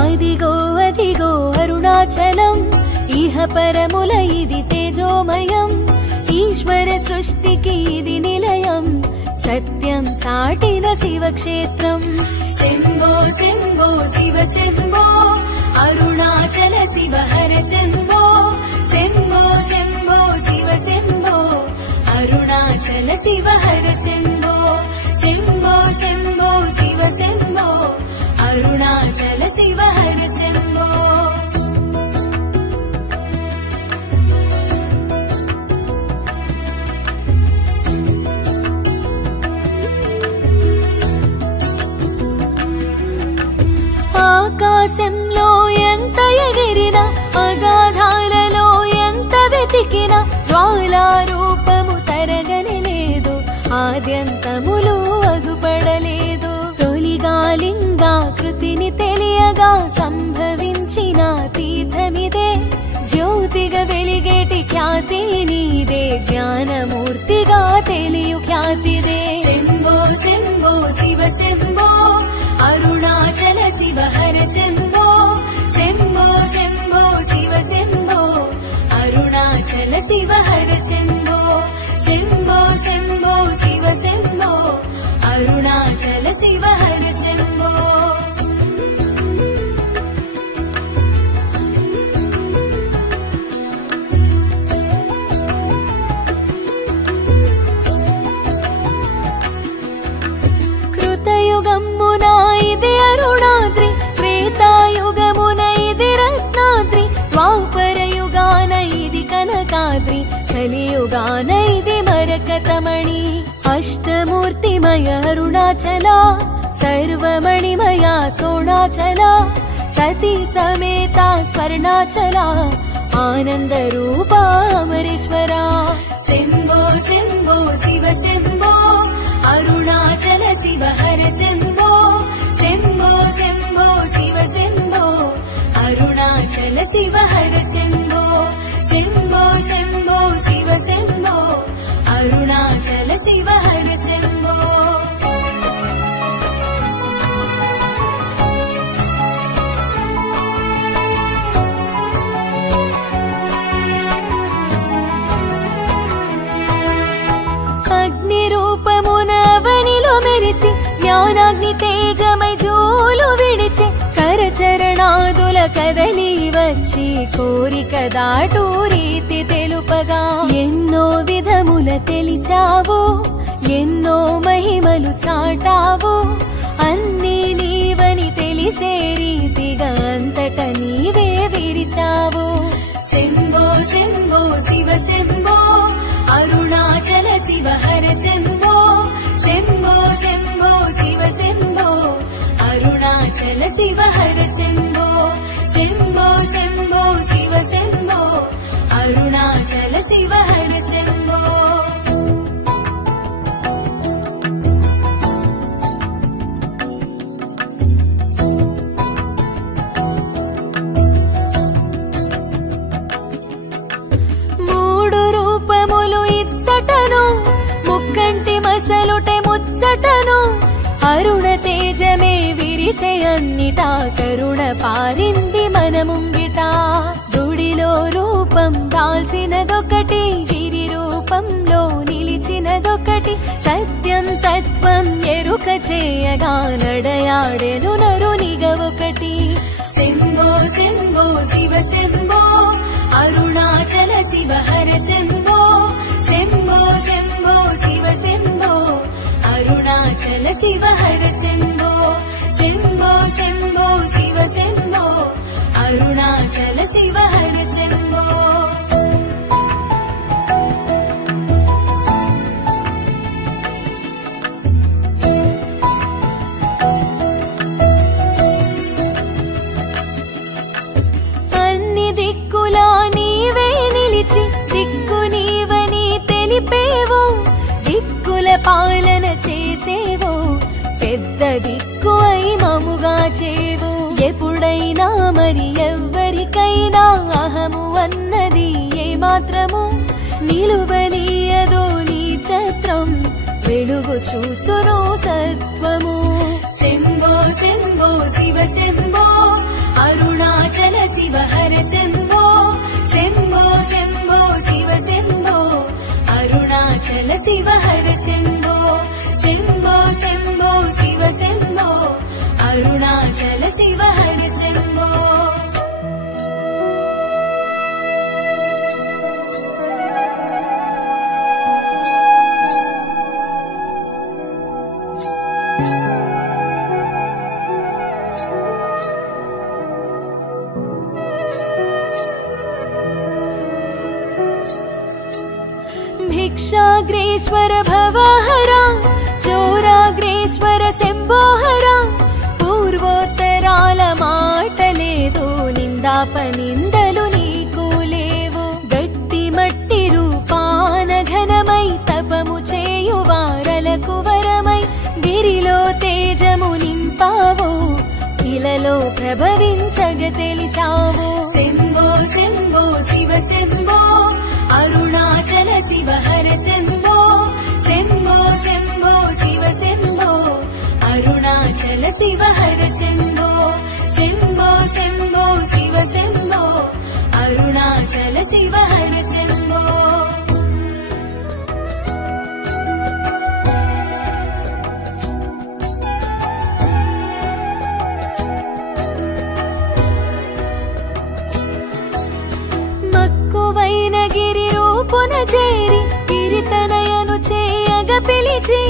అదిగో అదిగో అరుణాచలం ఇహ పరముల ఇది తేజోమయం ఈశ్వర సృష్టికి ఇది నిలయం సత్యం సాటిన శివక్షేత్రం శంభో శంభో శివ శంభో అరుణాచల శివ హర శంభో శంభో శంభో శివ శంభో అరుణాచల శివ హర శంభో శంభో శంభో శివ శంభో అరుణాచల శివ హర శంభో ఆకాశంలో ఎంత ఎగిరినా అగాధాలలో ఎంత వెతికినా జ్వాలారూపము తరగని లేదు ఆద్యంతములు అగుపడలేదు తొలిగా లింగాకృతిని తెలియగా సంభవించిన తీర్థమిదే జ్యోతిగా వెలిగేటి ఖ్యాతి నీదే జ్ఞానమూర్తిగా తెలియు ఖ్యాతిదే శంభో శంభో శివ శంభో అరుణాచల శివ హర శంభో శంభో శంభో శివ శంభో అరుణాచల శివ హర శంభో శంభో శంభో శివ శంభో అరుణాచల శివ హర శంభో కృతయుగమున ఇది అరుణాద్రి త్రేతాయుగమున ఇది రత్నాద్రి ద్వాపరయుగాన ఇది కనకాద్రి కలియుగాన ఇది మరకతమణి అష్టమూర్తిమయ అరుణాచల సర్వమణిమయ సోణాచల సతీ సమేత స్వర్ణాచల ఆనంద రూప అమరేశ్వర శంభో శంభో శివ శంభో అరుణాచల శివ హర శంభో శంభో శంభో శివ శంభో అరుణాచల శివ హర శంభో శంభో శంభో శివ శంభో అరుణాచల శివ హర శంభో అగ్ని రూపమున అవనిలో మెరిసి జ్ఞానాగ్ని తేజమై జోలు విడిచి కరచరణాదుల కదలి వచ్చి కోరిక దాటు రీతి తెలుపగా ఎన్నో విధముల తెలిసావు ఎన్నో మహిమలు చాటావు అన్నీ నీవని తెలిసే రీతిగా అంతట నీవే విరిసావు శంభో శంభో శివ శంభో అరుణాచల శివ హర శంభో శంభో శంభో శివ శంభో అరుణాచల శివ హర శంభో శంభో శంభో శివ శంభో అరుణాచల శివ హర శంభో మూడు రూపములు ఇచ్చటను ముక్కంటి మసలుటే ముచ్చటను అరుణ తేజమే విరిసే అన్నిటా కరుణ పారింది మన ముంగిట గుడిలో రూపం దాల్సినదొకటి గిరి రూపంలో నిలిచినదొకటి సత్యం తత్వం ఎరుక చేయగా నడయాడెను నరునిగా ఒకటి శంభో శంభో శివ శంభో అరుణాచల శివ హర శంభో శంభో శంభో శివ శంభో అరుణాచల శివ హర శంభో శంభో శంభో శివ శంభో అరుణాచల శివ హర శంభో అన్ని దిక్కులా నీవే నిలిచి దిక్కు నీవని తెలిపేవు దిక్కుల పాలన చేసేవో పెద్ద దిక్కు అయి మముగా చేవు ఎప్పుడైనా మరి ఎవ్వరికైనా అహము అన్నది ఏమాత్రము నిలువనీయదో నీ ఛత్రం వెలుగు చూసును సత్వము శంభో శంభో శివ శంభో शिव हर शम्भो शम्भो शम्भो शिव शम्भो अरुणाचल शिव हर शम्भो भिक्षाग्रेश्वर भवहरा चोराग्रेश्वर शम्भोहरा पूर्वोत्तराल माटलेदो निंदापनिंदलु नीकु लेवु गट्टि मट्टि रूपान घनमै तपमु चेयुवारलकु वरमै गिरिलो तेजमु निंपावो इలలో ప్రభవించగ తెలిసావు శంభో శంభో శివ శంభో అరుణాచల శివ హర శంభో శంభో శంభో శివ శంభో అరుణాచల శివ హర శంభో శంభో శంభో శివ శంభో అరుణాచల శివ హర శంభో చేరి గిరితనయను చేయగ పిలిచి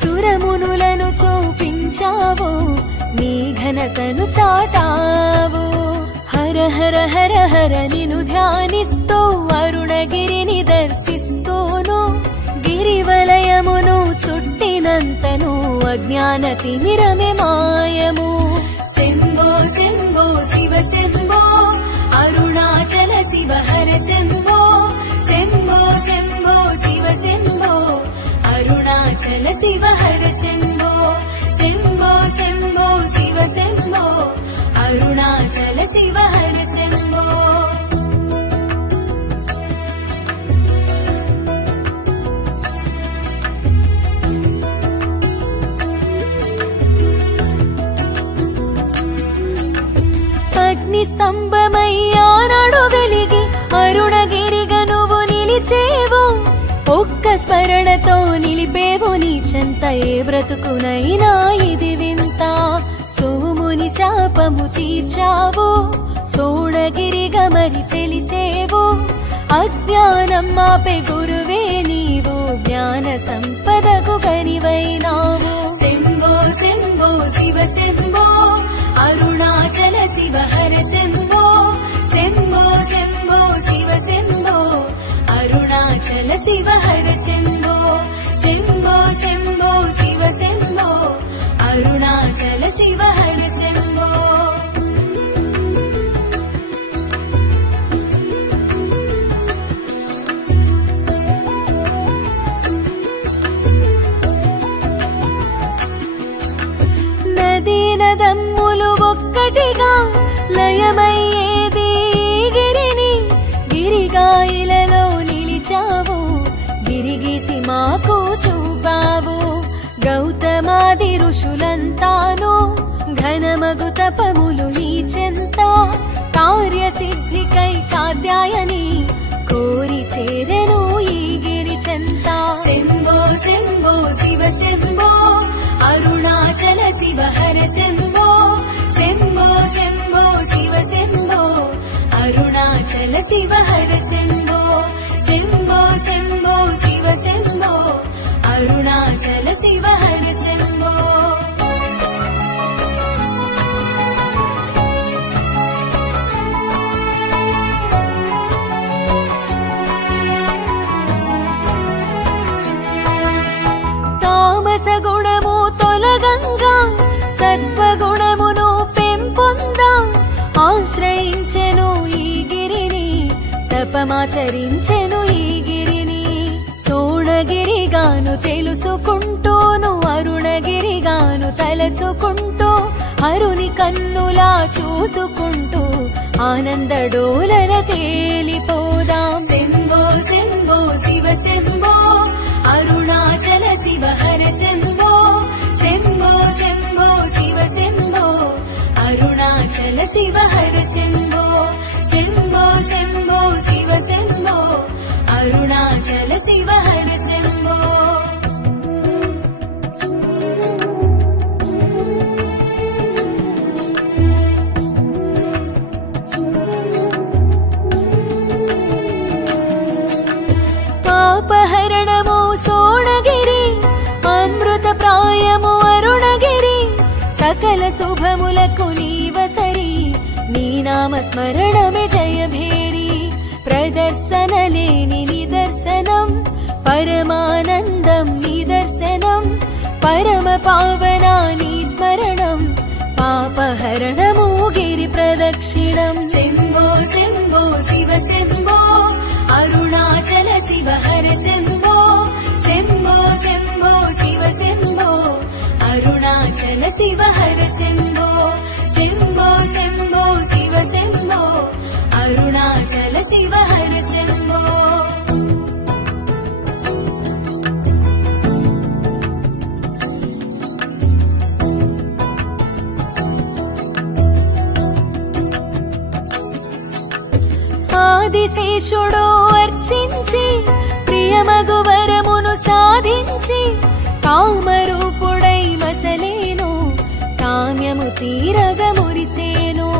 సురమునులను చూపించావు నీ ఘనతను చాటావు హర హర హర హర నిను ధ్యానిస్తూ అరుణగిరిని దర్శిస్తూను గిరివలయమును చుట్టినంతను అజ్ఞాన తిమిరమే మాయము శంభో శంభో శివ శంభో అరుణాచల శివ హర శంభో శంభో శంభో శివ శంభో అరుణాచల శివ హర శంభో శంభో శంభో శివ శంభో అరుణాచల శివ హర శంభో అగ్ని స్తంభమయ్యానడు వెలిగి అరుణగిరిగా నువ్వు నిలిచేవు ఒక్క స్మరణతో నిలిపేవు నీ చెంత ఏ బ్రతుకునైనా ఇది వింత సోముని శాపము తీర్చావు సోణగిరిగా మరి తెలిసేవు అజ్ఞానం మాపే గురువే నీవు జ్ఞాన సంపదకు గనివైనావు శంభో శంభో శివ శంభో అరుణాచల శివ హర శంభో శంభో శంభో శివ శంభో అరుణాచల శివ హర శంభో శంభో శంభో శివ శంభో అరుణాచల శివ హర శంభో నదీ నదమ్ములు ఒక్కటిగా లయమయ్యేది గిరిని గిరిగాయిలలో నిలిచావు గిరిగీసి మాకు చూపావు గౌతమాది ఋషులంతాను ఘనమగు తపములు నీ చెంత కార్యసిద్ధికై కాత్యాయని కోరి చేరెను ఈ గిరి చెంత శంభో శంభో శివ శంభో అరుణాచల శివ హర శంభో శంభో శంభో శివ శంభో అరుణాచల శివ హర శంభో శంభో శంభో శివ శంభో అరుణాచల శివ హర శంభో తామస గుణము తొలగంగా సత్వగుణమును పెంపొందా ఆశ్రయించెను ఈ గిరిని తపమాచరించెను ఈ గిరిని సోణగిరిగాను తెలుసుకుంటూను అరుణగిరిగాను తలచుకుంటూ హరుని కన్నులా చూసుకుంటూ ఆనందడోలన తేలిపోదాం శంభో శంభో శివ శంభో అరుణాచల శివ హర శంభో శంభో శంభో శివ శంభో అరుణాచల శివ హర శంభో శంభో శంభో శివ శంభో అరుణాచల శివ హర శంభో నామస్మరణమే జయభేరి ప్రదర్శనలేని నిదర్శనం పరమానందం నిదర్శనం పరమ పావనాని స్మరణం పాపహరణము గిరి ప్రదక్షిణం శంభో శంభో శివ శంభో అరుణాచల శివ హర శంభో శంభో శంభో శివ శంభో అరుణాచల శివ హర శంభో శంభో శంభో శివ శంభో అరుణాచల శివ హర శంభో ఆదిశేషుడు అర్చించి ప్రియమగు వరమును సాధించి కామరూపుడై మసలేను కామ్యము తీరగ మురిసేను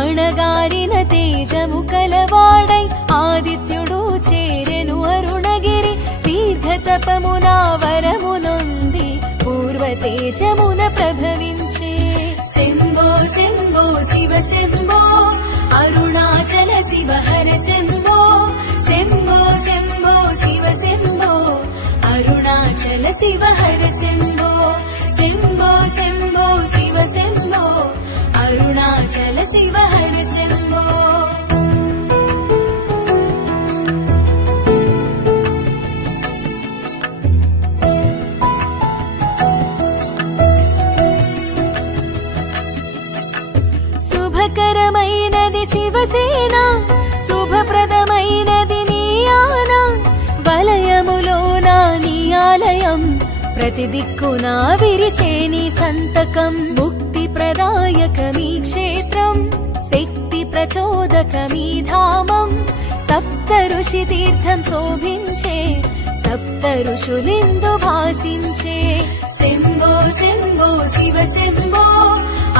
అణగారిన తేజము కలవాడై ఆదిత్యుడు చేరెను అరుణగిరి తీర్థతపమున వరమునొంది పూర్వ తేజమున ప్రభవించే శంభో శంభో శివ శంభో అరుణాచల శివ హర శంభో శంభో శంభో శివ శంభో అరుణాచల శివ హర శంభో శంభో శంభో శివ శంభో అరుణాచల శివ హర శంభో శుభకరమైనది శివసేన శుభప్రదమైనది నీ ఆన వలయములోన నీ ఆలయం ప్రతి దిక్కునా విరిసే నీ సంతకం ముక్తి ప్రదాయకమీ క్షేత్రం శక్తి ప్రచోదకమీ ధామం సప్త ఋషి తీర్థం శోభించే సప్త ఋషులిందు భాసించే శంభో శంభో శివ శంభో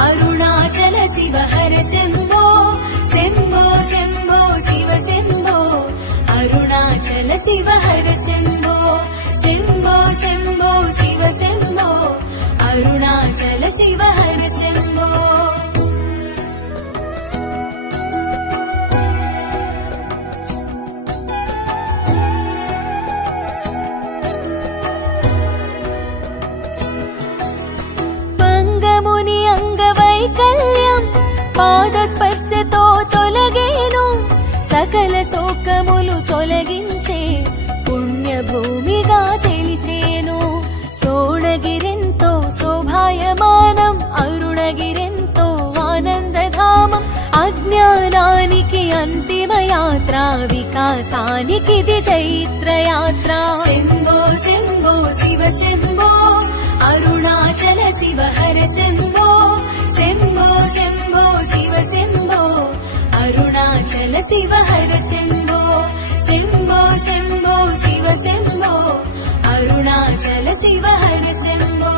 అరుణాచల శివ హర శంభో శంభో శంభో శివ శంభో అరుణాచల శివ హర శంభో శంభో శంభో శివ శంభో అరుణాచల శివ హర శంభో పంగముని అంగవైకల్యం పాదస్పర్శతో తొలగేను సకల శోకములు తొలగించే పుణ్యభూమిగా తెలిసేను సోణగిరెంతో శోభాయమానం అరుణగిరెంతో ఆనందధామం అజ్ఞానానికి అంతిమ యాత్ర వికాసానికిది చైత్రయాత్ర శంభో శంభో శివ శంభో అరుణాచల శివ హర శంభో శంభో శంభో శివ శంభో అరుణాచల శివ హర శంభో శంభో శంభో శివ శంభో అరుణాచల శివ హర శంభో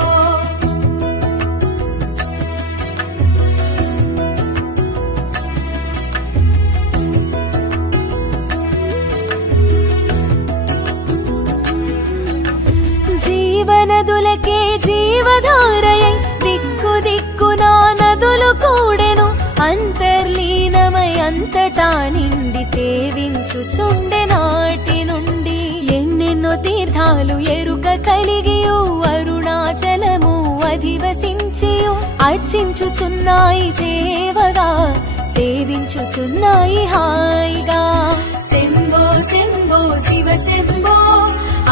జీవనదులకే జీవధారయై దిక్కు దిక్కునా నదులు కూడెను అంతర్లీనమై అంతటా నిండి సేవించుచుండె నాటి నుండి ఎన్నెన్నో తీర్థాలు ఎరుక కలిగియు అరుణాచలము అధివసించియు అర్చించుచున్నాయి సేవగా సేవించుచున్నాయి హాయిగా శంభో శంభో శివ శంభో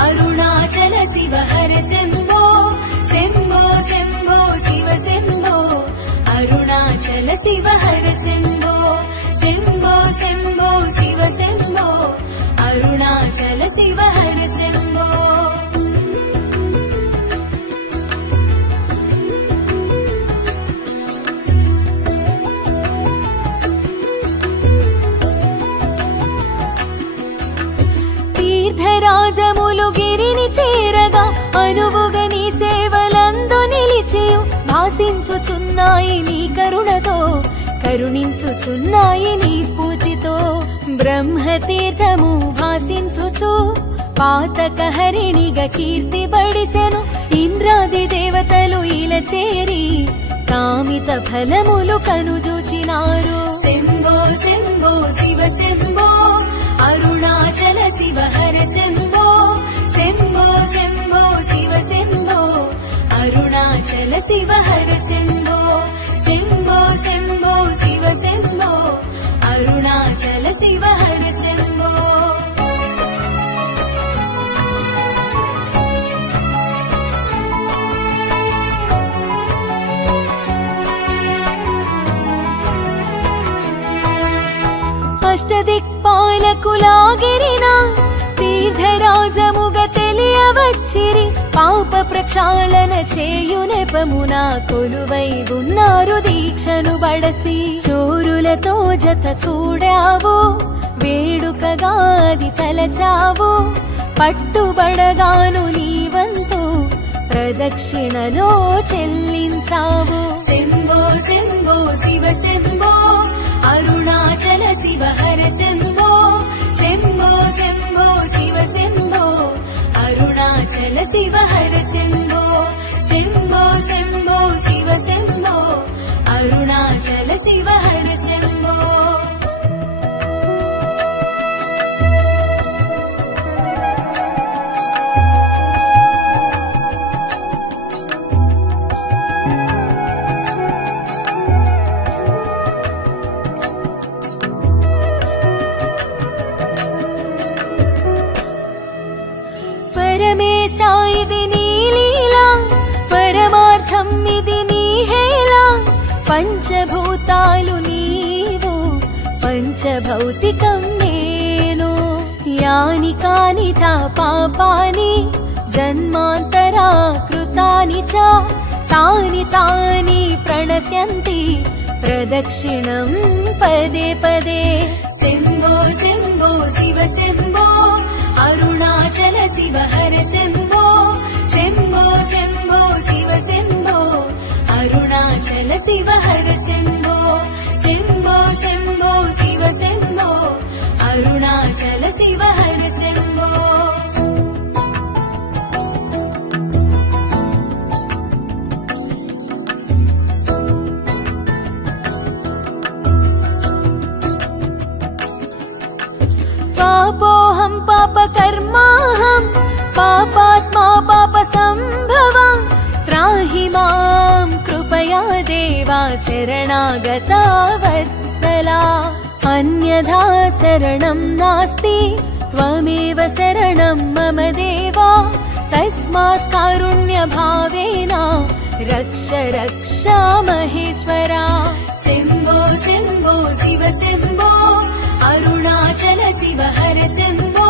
అరుణాచల శివ హర శంభో శంభో శంభో శివ శంభో అరుణాచల శివ హర శంభో శంభో శంభో శివ శంభో అరుణాచల శివ హర శంభో తీర్థరాజములు గిరిని చేరగా అనువుగా నీ సేవలందు నిలిచియు భాసించుచున్నాయి నీ కరుణతో కరుణించుచున్నాయి నీ స్ఫూర్తితో బ్రహ్మతీర్థము భాసించుచు పాతకహరిణిగా కీర్తి బడిసెను ఇంద్రాది దేవతలు ఇలా చేరి కామిత ఫలములు కనుజూచినారు. శంభో శంభో శివ శంభో అరుణాచల శివ హర శంభో శంభో శంభో శివ శంభో అరుణాచల శివ హర శంభో శంభో శంభో శివ శంభో అరుణాచల శివ హర శంభో. అష్టదిక్పాలకులాగిరిన తీర్థరాజముగ తెలియవచ్చిరి. పాప ప్రక్షాళన చేయు నెపమున కొలువై ఉన్నారు దీక్షను బడసి. చోరులతో జత కూడావు వేడుకగాది తలచావు. పట్టుబడగాను నీవంతు ప్రదక్షిణలో చెల్లించావు. శంభో శంభో శివ శంభో అరుణాచల శివ హర శంభో శంభో శంభో శివ శంభో అరుణాచల శివ హర శంభో శంభో శంభో శివ శంభో అరుణాచల శివ హర శంభో. పరమేశా ఇది నీ లీలా పరమార్థం ఇది నీ హేళా. పంచభూతాలు నీవు పంచభౌతికం నేను. యాని కాని చ పాపాని జన్మాంతరా కృతాని చ తాని తాని ప్రణశ్యంతి ప్రదక్షిణం పదే పదే. శంభో శంభో శివ శంభో అరుణాచల శివ హర శంభో శంభో శంభో శివ శంభో అరుణాచల శివ హర శంభో శంభో శంభో శివ శంభో అరుణాచల శివ హర శంభో. పాపోహం పాపకర్మాహం పాపాత్మా పాప సంభవం. త్రాహి మాం కృపయా దేవా శరణాగతా వత్సలా. అన్యథా శరణం నాస్తి త్వమేవ శరణం మమ దేవా. తస్మాత్ కారుణ్య భావేన రక్ష రక్ష మహేశ్వరా. శంభో శంభో శివ శంభో అరుణాచల శివ హర శంభో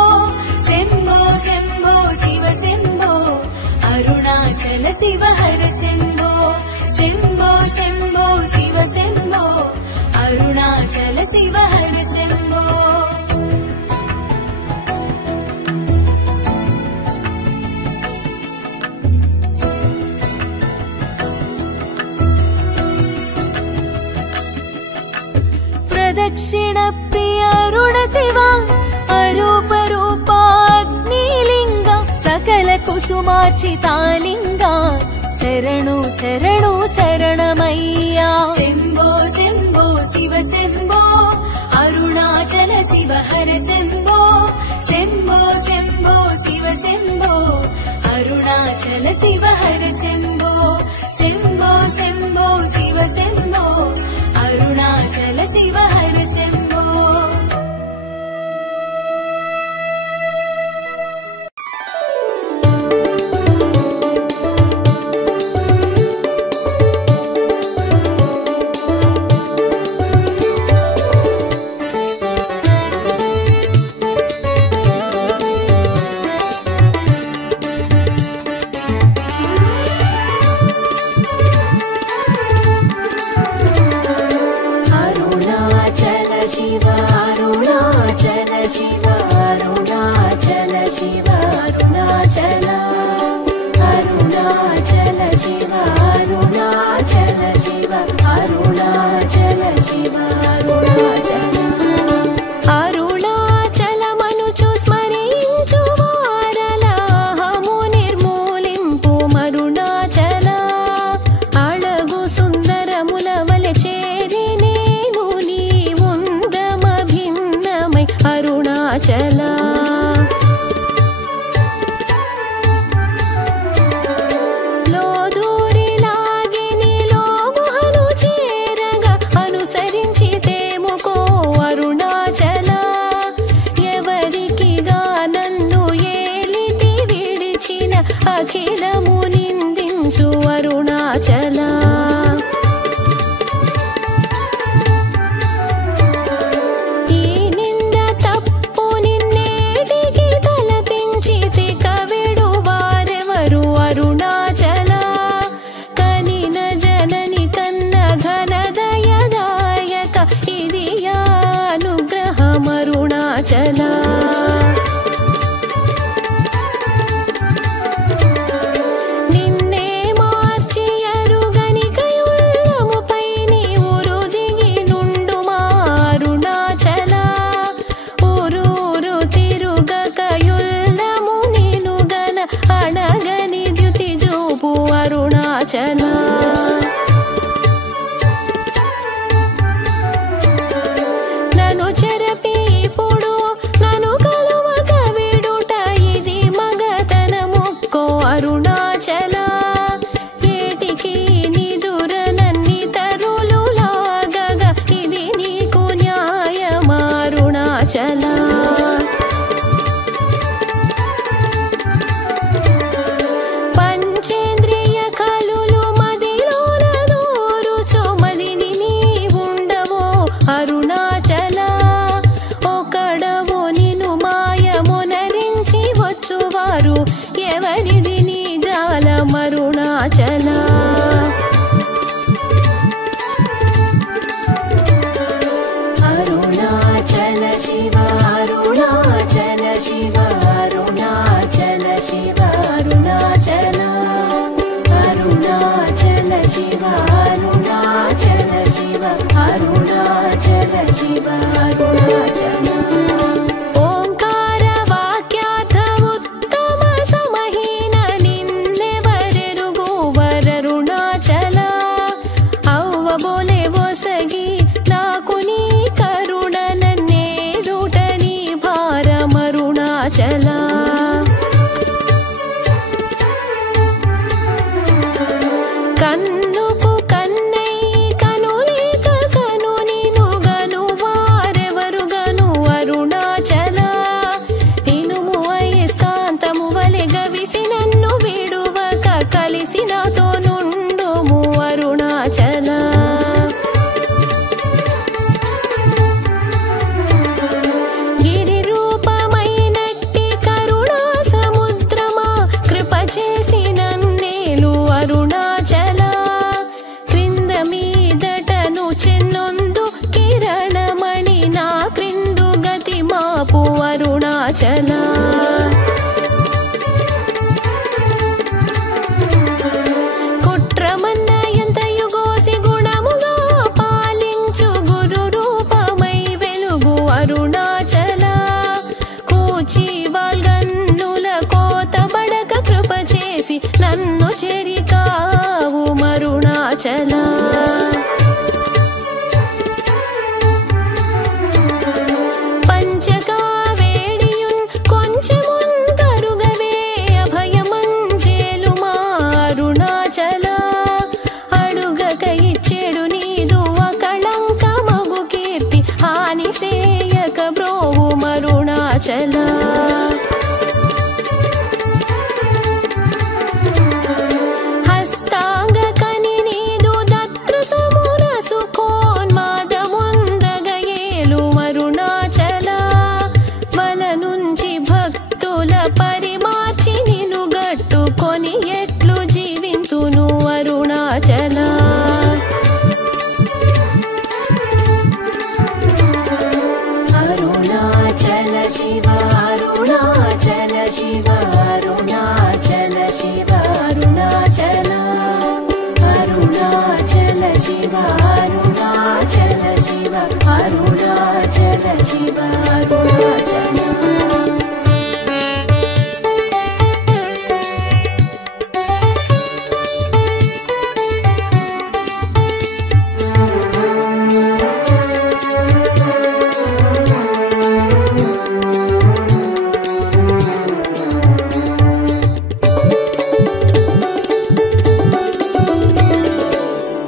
శంభో శంభో శివ శంభో అరుణాచల శివ హర శంభో శంభో శంభో శివ శంభో అరుణాచల శివ హర శంభో. ప్రదక్షిణ ప్రియ అరుణ శివ అరూప రూపాగ్నిలింగ సకల కుసుమార్చితాలింగ శరణు శరణు శరణమయ్యా. శంభో శంభో శివ శంభో అరుణాచల శివ హర శంభో శంభో శంభో శివ శంభో అరుణాచల శివ హర శంభో శంభో శంభో శివ శంభో అరుణాచల శివ హర శంభో. అరుణాచల శివ అరుణాచల శివ అరుణాచల ఓంకార వాక్యార్థ ఉత్తమ సమహీన నిన్నెవరెరుగు వరరుణాచల అవ్వబోలే ఒసగి నాకు నీ కరుణ నన్నేలుట నీ భారమరుణాచల కన్నుకు కన్నై కనులేక కను నిను గను వారెవరు గను అరుణాచల ఇనుము అయస్కాంతము వలె గవిసి నన్ను విడువక కలిసి నాతో నుండుము అరుణాచల గిరి రూపమైనట్టి కరుణా సముద్రమా కృప చేసి నన్నేలు అరుణాచల క్రింద మీదటను చెన్నొందు కిరణమణి నా క్రిందు గతి మాపు అరుణాచల కుట్రమన్న ఎంతయు గోసి గుణముగా పాలించు గురు రూపమై వెలుగు అరుణాచల కూచి వాల్గన్నుల కోత బడక కృప చేసి నన్ను చెరికావు మరుణాచల పంచకా వేడియున్ కొంచెమున్ కరుగవే అభయమంజేలు మా అరుణాచల అడుగక ఇచ్చెడు నీదు అకళంక మగు కీర్తి హాని సేయక బ్రోవు మరుణాచల హస్తాంగ కని నీదు దత్ర సమున సుఖోన్మాదముందగయేలు మరుణాచల వల నుంచి భక్తుల పరిమార్చి నిను గట్టుకొని ఎట్లు జీవింతును అరుణాచల అరుణాచల శివ అరుణాచల శివ అరుణాచల శివ అరుణాచల అరుణాచల శివ అరుణాచల శివ అరుణాచల శివ అరుణాచల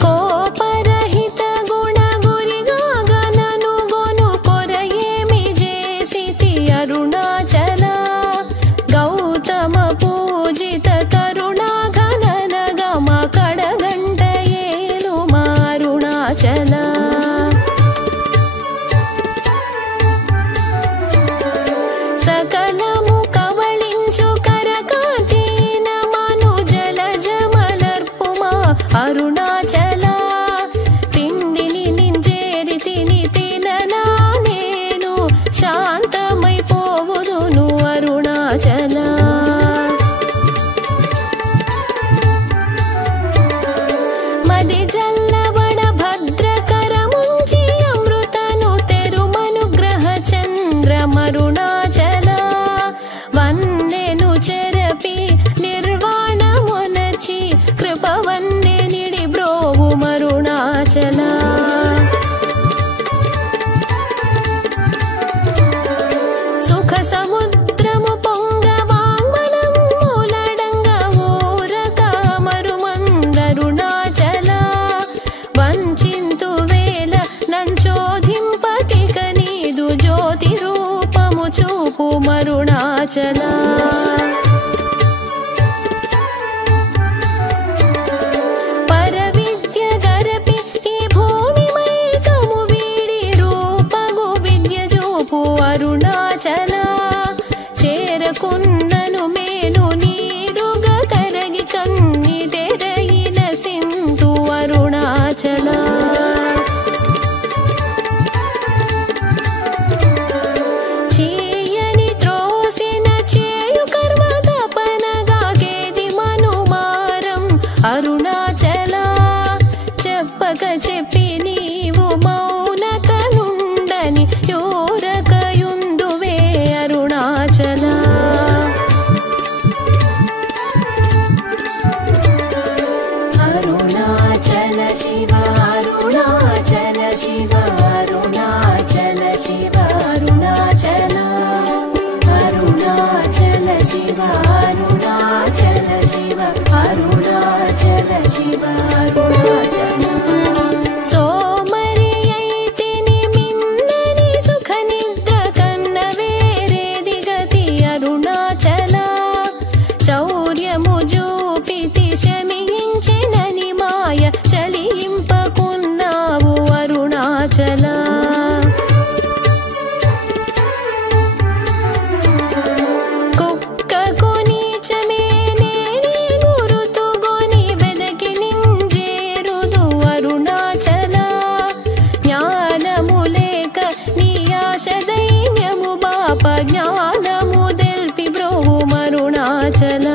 కోపరహిత గుణ గురిగా గనను గొను కొరయేమి చేసితి అరుణాచల గౌతమ పూజిత కరుణా ఘనన గమ కడగంట ఏలు మారుణాచల సకలము కవళించు కరకాతీన మను జలజమలర్పుమా అరుణాచల తిండిని నింజేరి తిని తిననా నేను శాంతమైపోవుదును అరుణాచల మది జల్లబడ భద్రకరముంచి అమృతను తెరుమనుగ్రహ చంద్రమరుణాచల వన్నెను చెరపి నిర్వాణమునర్చి కృపవన్నె నిడి బ్రోవు మరుణాచల సుఖ సముద్రము పొంగ వాంగ్మనములడంగ ఊరక మరుమందరుణాచల शिव अरुणाचल शिव अरुणाचल शिव अरुणाचल अरुणाचल शिव अरुणाचल शिव अरुणाचल शिव अरुणाचल सोमरियैतिनि मिन्ननि सुख निद्र कन्नवेरे दिगति अरुणाचल शौर्यमु जूपिति शमिंचिननि माय चलिंपकुन्नावु अरुणाचल कुक्ककु नीचमेनेनि गुरुतुगोनि वेदकि निंजेरुदु अरुणाचल ज्ञानमु लेक नियाश दैन्यमु बाप ज्ञानमु देल्पि ब्रोवुम अरुणाचल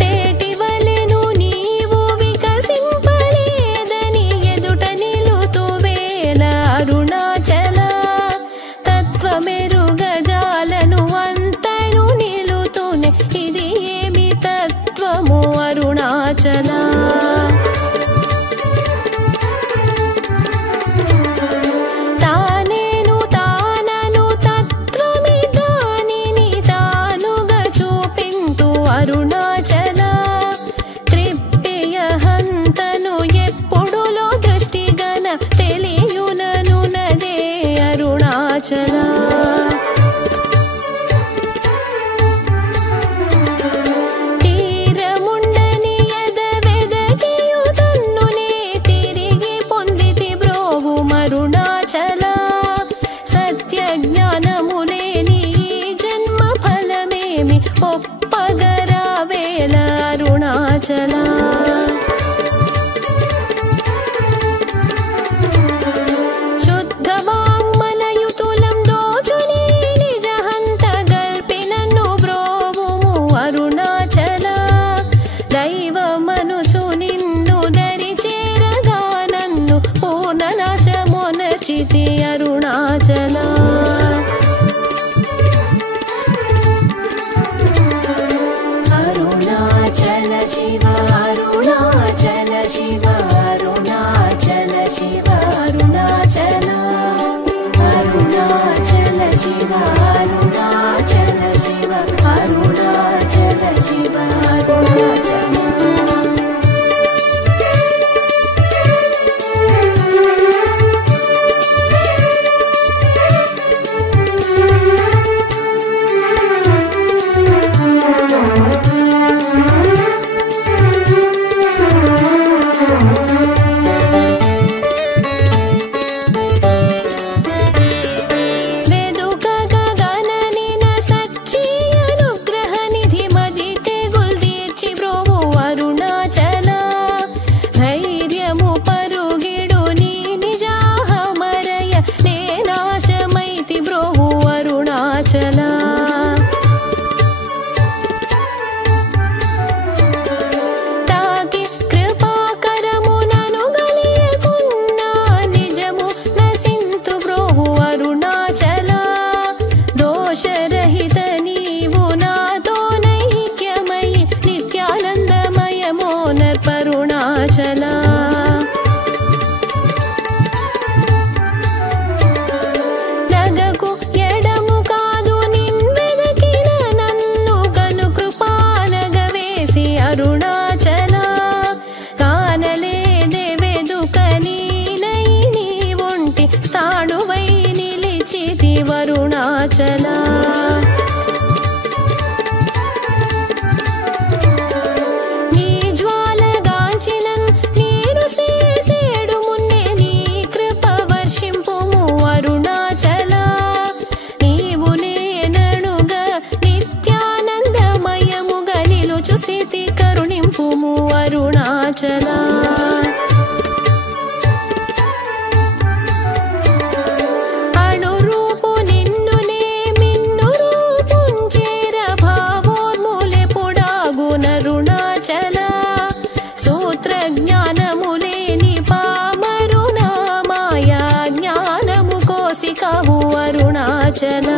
తేటివలెను నీవు వికసింపలేదని ఎదుట నిలుతువేల అరుణాచల తత్వమెరుగజాలను అంతను నిలుతునే ఇది ఏమి తత్వము అరుణాచల తానేను తానను తత్వమి దానిని తానుగా చూపింతు అరుణాచల త్రిప్పియ హంతను ఎప్పుడులో దృష్టిగన తెలియునను నదే అరుణాచల తీరముండని ఎదవెదకియు తన్నునే తిరిగి పొందితి బ్రోవు అరుణాచల సత్య జ్ఞానములేని ఈ జన్మ ఫలమేమి ఒప్పగరావేల అరుణాచల శుద్ధ వాంగ్మనయుతులం దోచుని నిజహంత గల్పినన్ను బ్రోవుము అరుణాచల దైవమనుచు నిన్ను దరి చేరగా నన్ను పూర్ణనాశమొనర్చితి అరుణాచల అరుణాచల శివ అరుణాచల శివ అరుణాచల శివ అరుణాచల అరుణాచల శివ అరుణాచల శివ అరుణాచల శివ అరుణాచల వెదుకగ గణనిన సచ్చి అనుగ్రహ నిధి మదితే గుల్దీర్చి బ్రోవు అరుణాచల ధైర్యము పరుగిడు నీ నిజాహమరయ నేనాశమైతి బ్రోవు అరుణాచల తాకి కృపాకరమునను గలియకున్నా నిజము నసింతు బ్రోవు అరుణాచల దోషరహిత నీవు నాతో నైక్యమై నిత్యానందమయమో నర్పరుణాచల నగకు ఎడము కాదు నిన్వెదకిన నన్ను కను కృపానగవేసి అరుణాచల కానలేదే వెదుక నీనై నీ ఒంటి స్థాణువై నిలిచితి వరుణాచల నీ జ్వాలగాంచినన్ నీరు సేసేడు మున్నే నీ కృప వర్షింపుము అరుణాచల నీవు నేననుగా నిత్యానందమయముగా నిలుచు స్థితి కరుణింపుము అరుణాచల అణురూపు నిన్నునే మిన్ను రూపుంచేర భావోన్మూలె పొడాగునరుణాచల సూత్ర జ్ఞానములేని పామరునా మాయా జ్ఞానము కోసికవు అరుణాచల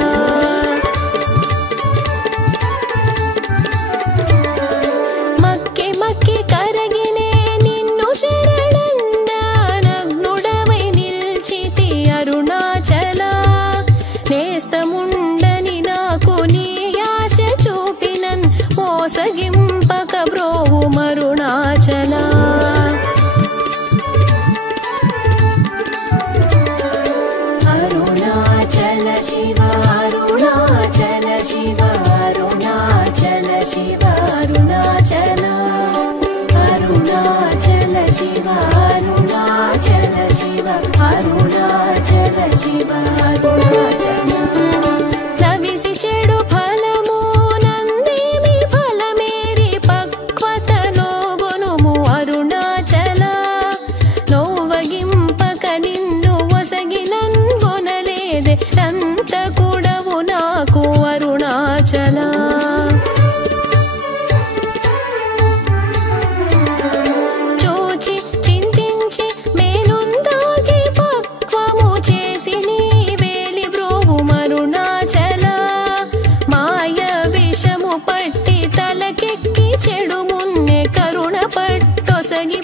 మోసగింపక బ్రోవు మరుణాచల అరుణాచల శివ అరుణాచల శివ అరుణాచల శివ అరుణాచల అరుణాచల శివ అరుణాచల శివ అరుణాచల శివ అరుణాచల తవిసి చెడు ఫలము నందేమి ఫలమేరి పక్వతలో గొనుము అరుణాచల నోవగింపక నిన్ను వసగినన్ గొనలేదే అంత కూడవు నాకు అరుణాచల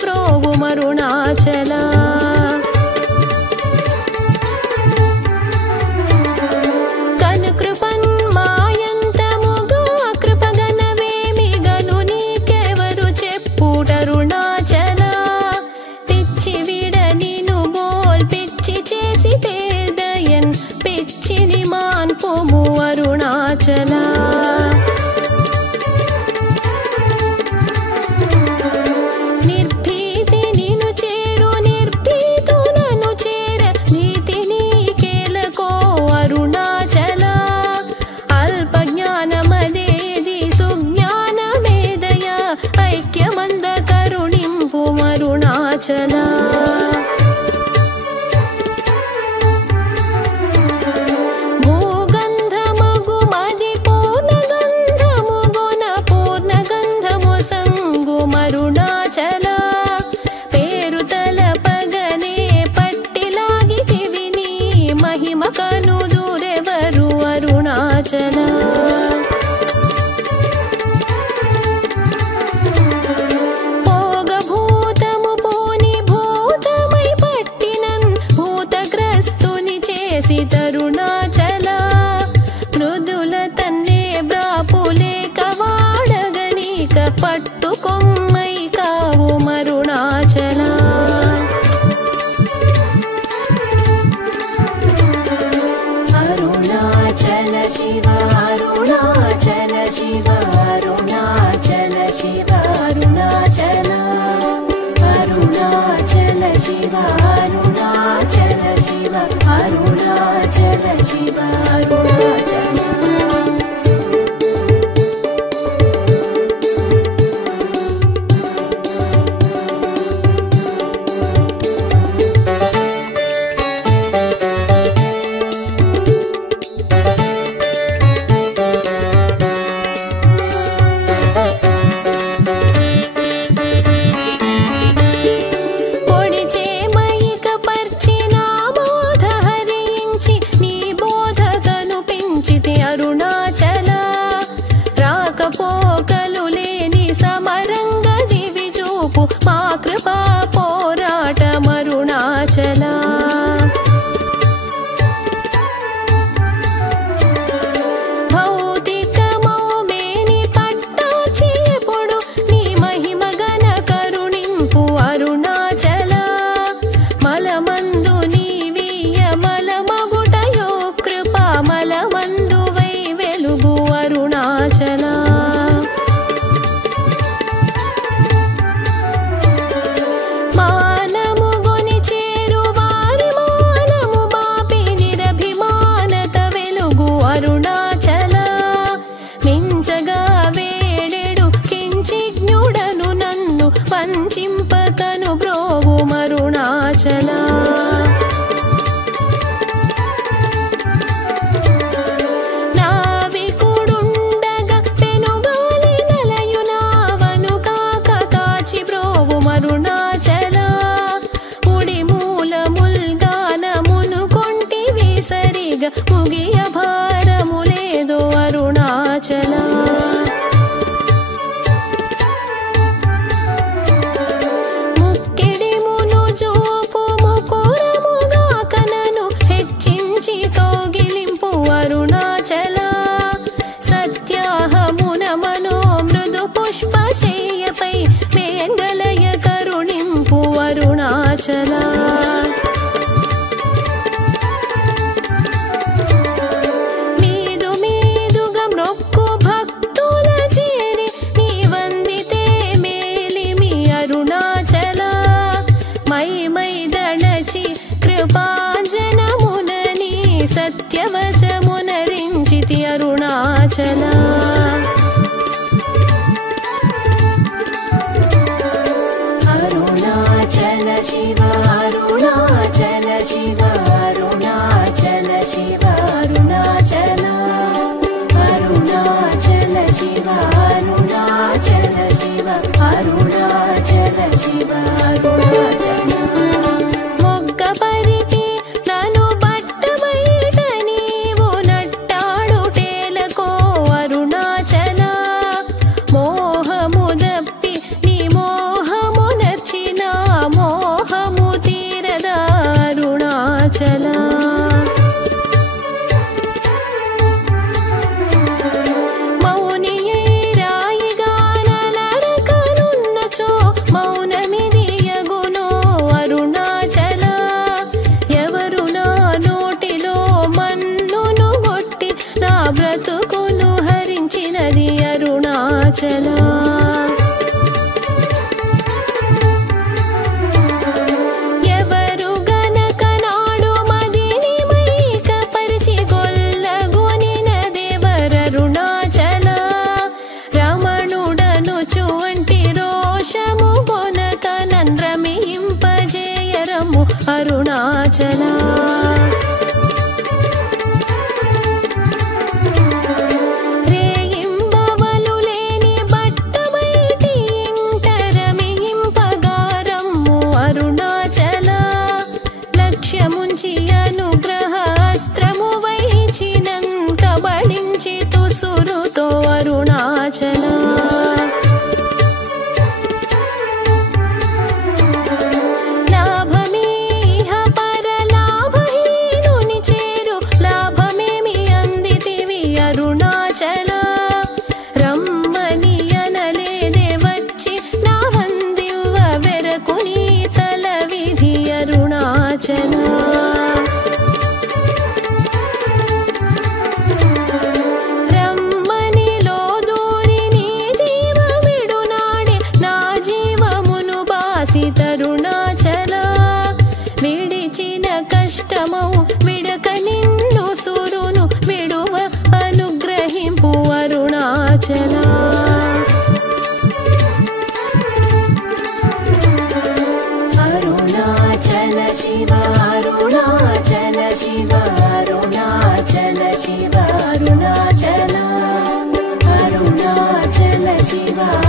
బ్రోవు మరుణాచల కనుకృపన్ మాయంతముగా కృపగనవేమి గను నీకెవరు చెప్పుటరుణాచల పిచ్చి విడ నిను బోల్ పిచ్చి చేసి తేదయన్ పిచ్చిని మాన్పుము అరుణాచల అరుణాచల భూగంధమగు మది పూర్ణగంధము గుణ పూర్ణగంధము సంగు మరుణాచల పేరు తలపగనే పట్టిలాగితివి నీ మహిమ కనుదురెవరు అరుణాచల తరుణాచల మృదుల తన్నే బ్రాపులేక వాడగనీక పట్టుకొమ్మై కావు మరుణాచల అరుణాచల శివ అరుణాచల శివ అరుణాచల శివ అరుణాచల అరుణాచల శివ అరుణాచల శివ అరుణాచల శివ అరుణాచల అరుణాచల రాకపోకలు లేని సమరంగ దివి చూపు మా కృపా పోరాట మరుణాచల భౌతికమౌ మేని పట్టాచి ఎప్పుడు నీ మహిమ గన కరుణింపు అరుణాచల మలమందు నీవియ మలమగుటయో కృపా మలమందు అరుణాచల మానము గొని చేరు వారి మానము బాపి నిరభిమానత వెలుగు అరుణాచల మించగా వేడెడు కించిజ్ఞుడను నన్ను వంచింపకను బ్రోవు మరుణాచల అరుణాచల ఉడి మూలముల్గానమును కొంటివి సరిగా ముగియ భారము లేదు అరుణాచల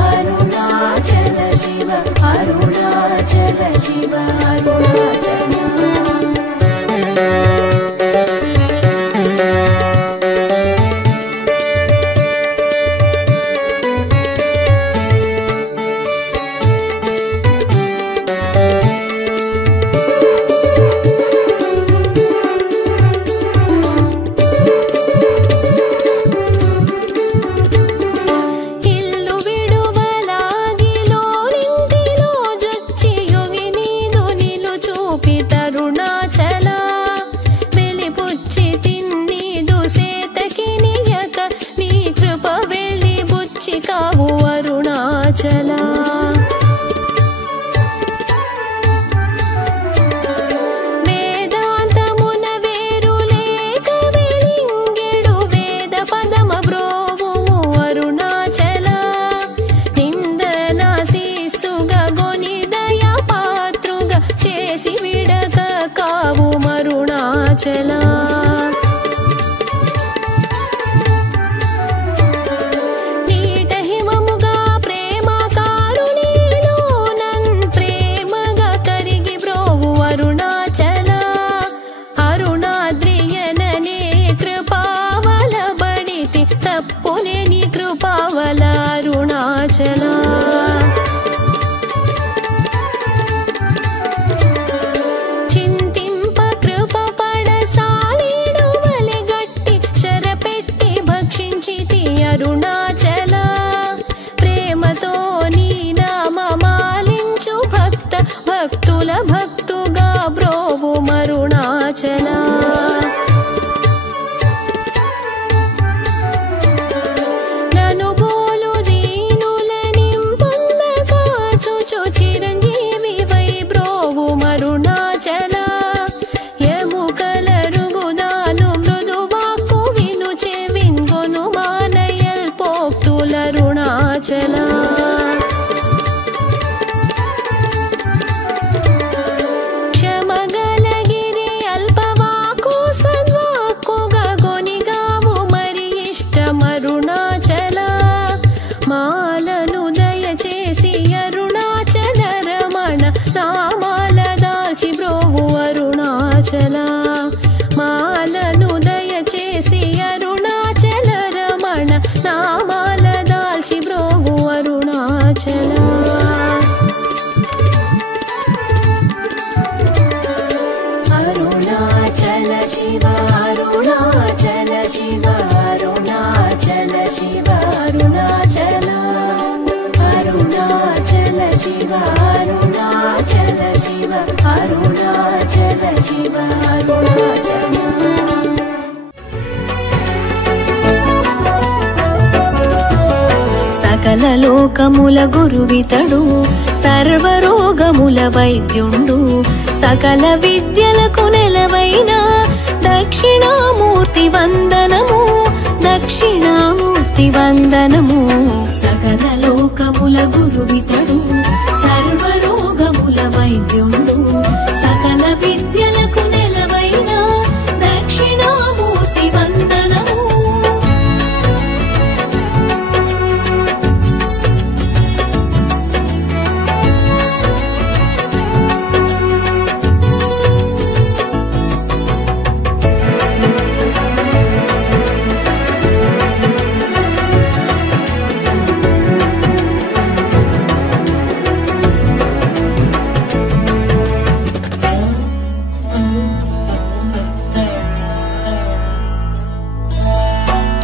అరుణాచల శివ అరుణాచల శివ అరుణాచల సకల లోకముల గురువితడు సర్వరోగముల వైద్యుండు సకల విద్యలకు నెలవైన దక్షిణామూర్తి వందనము దక్షిణామూర్తి వందనము సకల లోకముల గురువితడు సర్వరోగముల వైద్యుండు సకల విద్యలకు నెలవైన దక్షిణామూర్తి వందనము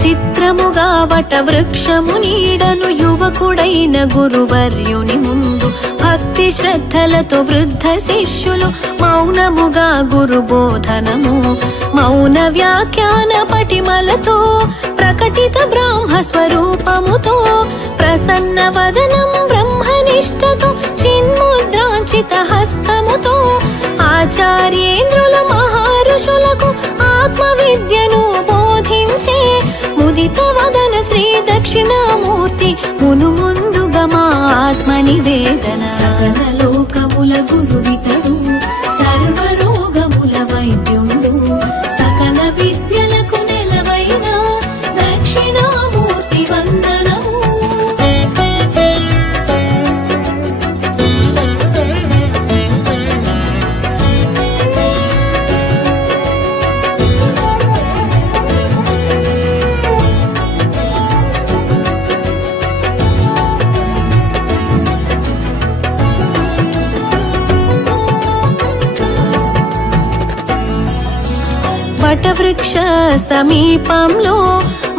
చిత్రముగా వట వృక్షము నీడను యువకుడైన గురువర్యుని ముందు భక్తి శ్రద్ధలతో వృద్ధ శిష్యులు మౌనముగా గురు బోధనము మౌన వ్యాఖ్యాన పటిమలతో ప్రకటిత బ్రాహ్మ స్వరూపముతో ప్రసన్న వదనం బ్రహ్మనిష్టతో చిన్ముద్రాంచిత హస్తముతో ఆచార్యేంద్రుల మహారుషులకు ఆత్మ విద్యను బోధించే ముదిత వదన శ్రీ దక్షిణామూర్తి మును ముందుగా మా ఆత్మ నివేదన సకల లోకముల గురువితడు సర్వరోగముల వైద్యుండు సకల విద్యలకు నెలవైన దక్షిణామూర్తి వందనము వటవృక్ష సమీపంలో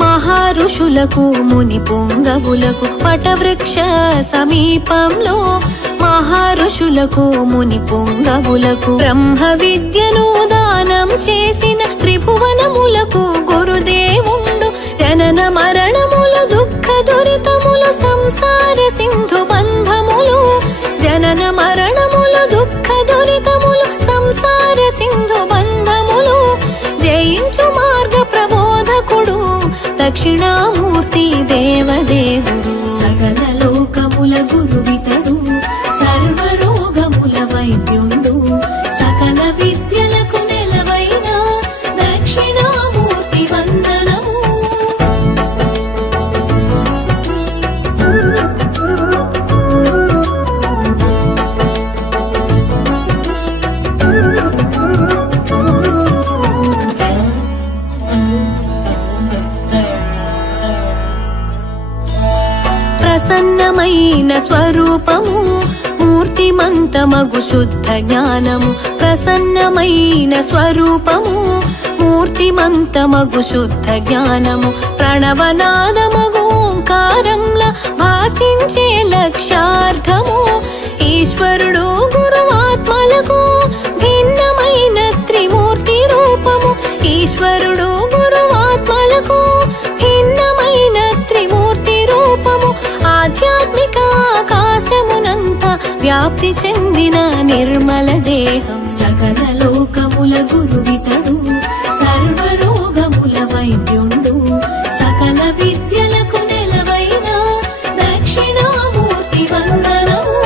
మహారుషులకు ముని పుంగవులకు వటవృక్ష సమీపంలో మహారుషులకు ముని పుంగవులకు బ్రహ్మ విద్యను దానం చేసిన త్రిభువనములకు గురుదేవుండు జనన మరణములు దుఃఖ దురితములు సంసార సింధు బంధములు జనన మరణములు దుఃఖ దురితములు సంసార సింధు బంధములు జయించు మార్గ ప్రబోధకుడు దక్షిణామూర్తి దేవదేవుడు సకల లోకముల గురువితడు సర్వరోగముల వైద్యుండు సకల విద్యలకు నెలవైన దక్షిణామూర్తి వందనము. ప్రసన్నమైన స్వరూపము మూర్తిమంతమగు శుద్ధ జ్ఞానము ప్రసన్నమైన స్వరూపము మూర్తిమంతమగు శుద్ధ జ్ఞానము ప్రణవనాదమగు ఓంకారంలా భాసించే లక్ష్యార్థము ఈశ్వరుడు గురువాత్మలకు భిన్నమైన త్రిమూర్తి రూపము ఈశ్వరుడు గురువాత్మలకు భిన్నమైన త్రిమూర్తి రూపము ఆధ్యాత్మిక ఆకాశమునంతా వ్యాప్తి చెందిన నిర్మల దేహం సకల లోకముల గురువితడు సర్వరోగముల వైద్యుండు సకల విద్యలకు నెలవైన దక్షిణామూర్తి వందనము.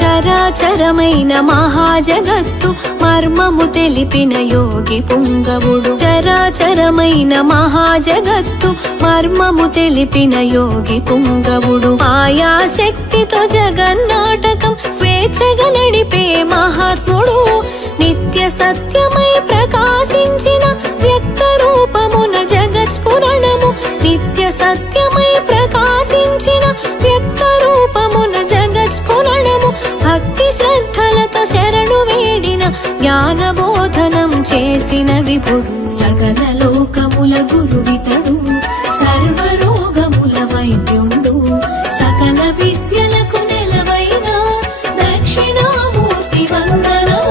చరాచరమైన మహాజగత్తు మర్మము తెలిపిన యోగి పుంగవుడు చరాచరమైన మహాజగత్తు మర్మము తెలిపిన యోగి పుంగవుడు ఆయా శక్తితో జగన్నాటకం స్వేచ్ఛగా నడిపే మహాత్ముడు నిత్య సత్యమై ప్రకాశించిన వ్యక్త రూపమున జగత్స్ఫురణము నిత్య సత్యమై ప్రకాశించిన వ్యక్త రూపమున జగత్స్ఫురణము భక్తి శ్రద్ధలతో శరణు వేడిన జ్ఞానబోధనం చేసిన విభుడు సకల లోకముల గురువితడు సర్వరోగముల వైద్యుండు సకల విద్యలకు నెలవైన దక్షిణామూర్తి వందనము.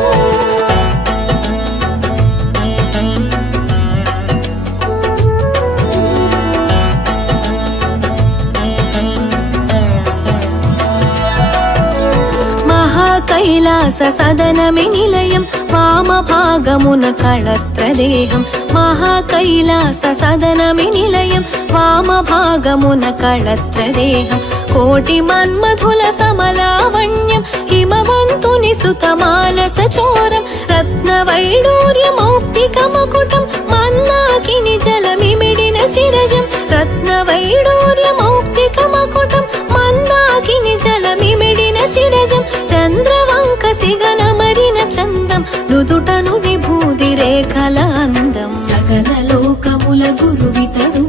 కైలాస సదనమి నిలయం వామ భాగమున కళత్రదేహం మహాకైలాస సదనమి నిలయం వామ భాగమున కళత్రదేహం కోటి మన్మధుల సమలావణ్యం హిమవంతుని సుత మానస చోరం రత్న వైడూర్య మౌక్తిక మకుటం మందాకిని జలమిమిడిన శిరజం రత్న వైడూర్య మౌక్తిక మకుటం మందాకిని జలమిమిడిన శిరజం చంద్రవంక సిగనమరిన చందం నుదుటను విభూది రేఖల అందం సకల లోకముల గురువితడు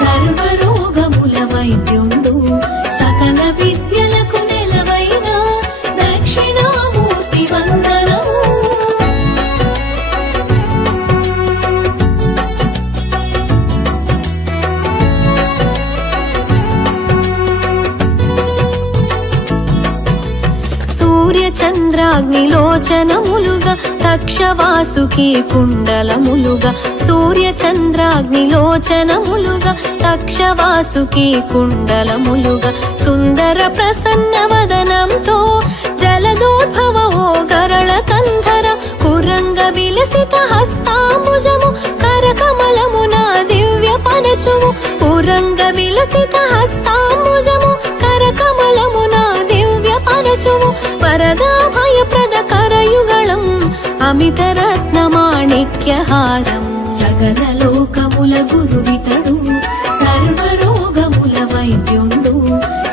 సర్వరోగముల వైద్యుండు సకల విద్యలకు నెలవైన దక్షిణామూర్తి వందనము. చంద్రాగ్నిలోచనములుగా తక్షవాసుకి కుండలములుగా సూర్యచంద్రాగ్నిలోచనములుగా తక్షవాసుకి కుండలములుగా సుందర ప్రసన్న వదనంతో జలదోద్భవ ఓ గరళ కంధర కురంగ విలసిత హస్తాంబుజము కరకమలమున దివ్య పనసుము కురంగ విలసిత హస్తాంబుజము కరకమలమున దివ్య పనసుము వరదాభయప్రద కరయుగళం అమితరత్న మాణిక్యహారము సకల లోకముల గురువితడు సర్వరోగముల వైద్యుండు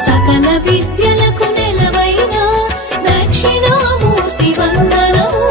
సకల విద్యలకు నెలవైన దక్షిణామూర్తి వందనము.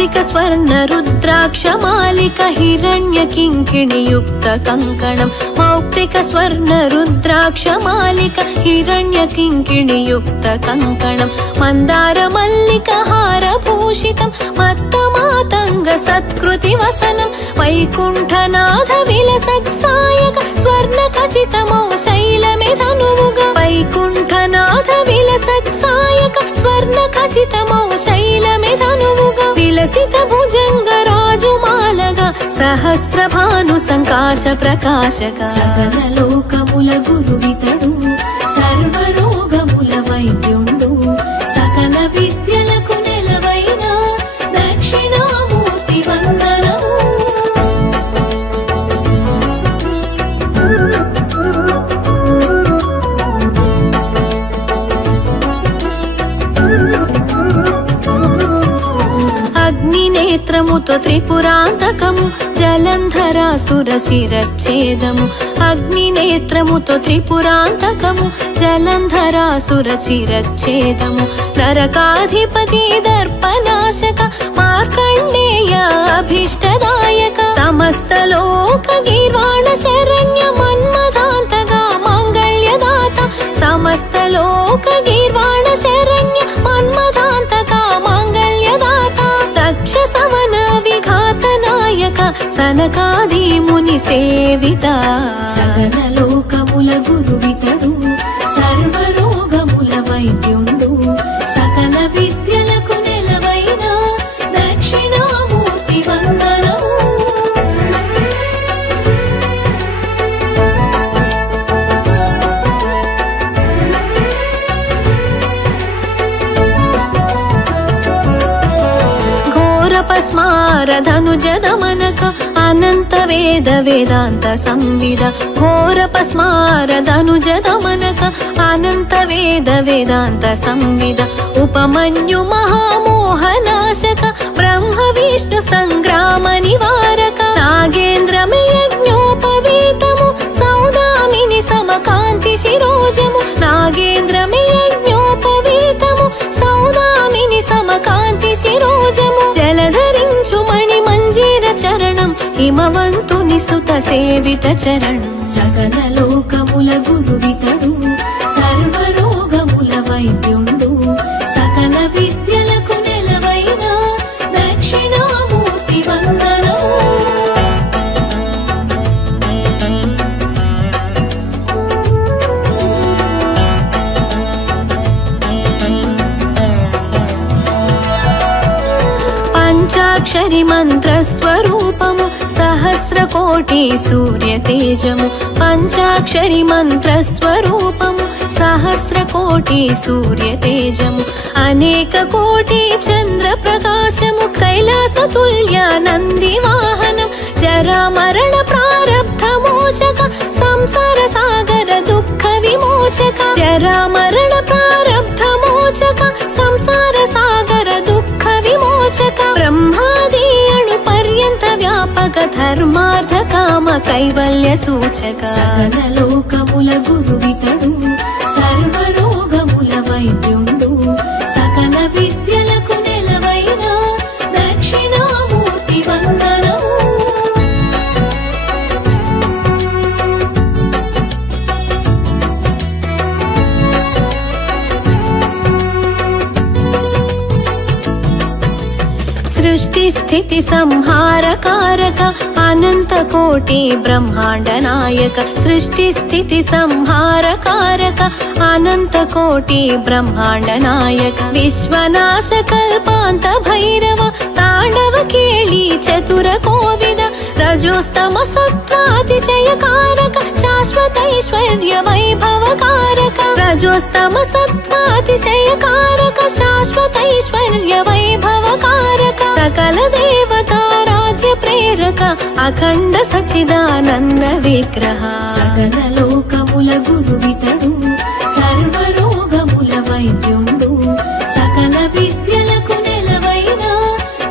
मौक्तिक स्वर्ण रुद्राक्ष मालिक हिरण्य किङ्किणी युक्त कङ्कणम् मौक्तिक स्वर्ण रुद्राक्ष मालिक हिरण्य किङ्किणी युक्त कङ्कणम् मन्दार मल्लिक हार भूषितम् मत्त मातङ्ग सत्कृति वसनम् वैकुण्ठनाथ विलसत्सायक स्वर्ण खचितमौ शैलमे धनुमुग वैकुण्ठनाथ विलसत्सायक स्वर्ण खचितमौ शैलमे धनुमुग विलसित भुजंग राजुमालग सहस्र भानु संकाश प्रकाशक सकल लोकमुल गुरुवितडु सर्वरोगमुल वैद्युंडु सकल विद्यలకు నెలవైన దక్షిణామూర్తి వందనము అగ్నినేత్రముతో త్రిపురాంతకము జలంధరాసుర శిరచ్ఛేదము అగ్నినేత్రముతో త్రిపురాంతకము జలంధరాసుర శిరచ్ఛేదము నరకాధిపతి దర్పనాశక మార్కండేయ అభీష్టదాయక సమస్త లోక గీర్వాణ శరణ్య మన్మథాంతగా మాంగళ్యదాత సమస్త లోక గీర్వాణ శరణ్య మన్మథాంతగా మాంగళ్యదాత దక్ష సమన విఘాత నాయక సనకాది ముని సేవిత సకల లోకముల గురువితడు సర్వరోగముల వైద్యుండు సకల విద్యలకు నెలవైన దక్షిణామూర్తి వందనము ఘోరపస్మారధనుజదమనక అనంత వేద వేదాంత సంవిద ఘోరపస్మారధనుజదమనక అనంత వేద వేదాంత సంవిద ఉపమన్యు మహామోహనాశక బ్రహ్మ విష్ణు సంగ్రామ నివారక నాగేంద్రమే యజ్ఞోపవీతము సౌదామిని సమకాంతి శిరోజము నాగేంద్రమే యజ్ఞోపవీతము సౌదామిని సమకాంతి శిరోజము జలధరించు మణి మంజీర చరణం హిమవంతుని సుత సేవిత చరణం సకల లోకముల గురువితడు సర్వరోగముల వైద్యుండు సకల విద్యలకు నెలవైన దక్షిణామూర్తి వందనము పంచాక్షరి మంత్ర స్వరూపము సహస్ర కోటి సూర్య తేజము పంచాక్షరి మంత్ర స్వరూపము సహస్ర కోటి సూర్య తేజము అనేక కోటి చంద్ర ప్రకాశము కైలాస తుల్య నంది వాహనం జరా మరణ ప్రారబ్ధ మోచక సంసార సాగర దుఃఖ విమోచక జరా మరణ ప్రారబ్ధ మోచక సంసార సాగర దుఃఖ విమోచక బ్రహ్మాది అణు పర్యంత వ్యాపక ధర్మార్థ కామ కైవల్య సూచక సకల లోకముల గురువితడు సర్వరోగముల వైద్యుండు సకల విద్యలకు నెలవైన దక్షిణామూర్తి వందనము సృష్టి స్థితి సంహార కారక అనంత కోటి బ్రహ్మాండ నాయక సృష్టి స్థితి సంహార కారక అనంత కోటి బ్రహ్మాండ నాయక విశ్వనాశ కల్పాంత భైరవ తాండవ కేళి చతుర కోవిద రజోస్తమ సత్వాతిశయ కారక శాశ్వతైశ్వర్య వైభవ కారక రజోస్తమ సత్వాతిశయ కారక శాశ్వతైశ్వర్య వైభవ కారక సకల దేవతారాధ్య ప్రేరక అఖండ సచిదానంద విగ్రహ సకల లోకముల గురువితడు సర్వరోగముల వైద్యుండు సకల విద్యలకు నెలవైన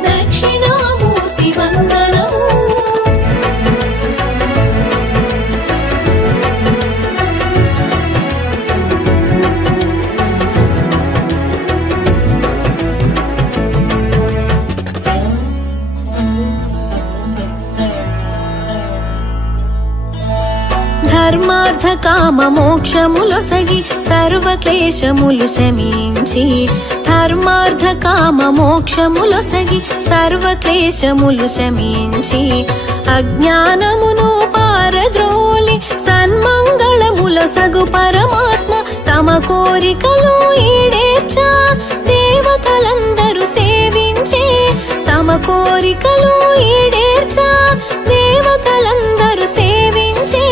దక్షిణామూర్తి వందనము ధర్మార్థ కామ మోక్షములొసగి సర్వక్లేశములు శమించి ధర్మార్థ కామ మోక్షములొసగి సర్వక్లేశములు శమించి అజ్ఞానమును పారద్రోలి సన్మంగళములొసగు పరమాత్మ తమ కోరికలు ఈడేర్చా దేవతలందరూ సేవించే తమ కోరికలు ఈడేర్చా దేవతలందరూ సేవించే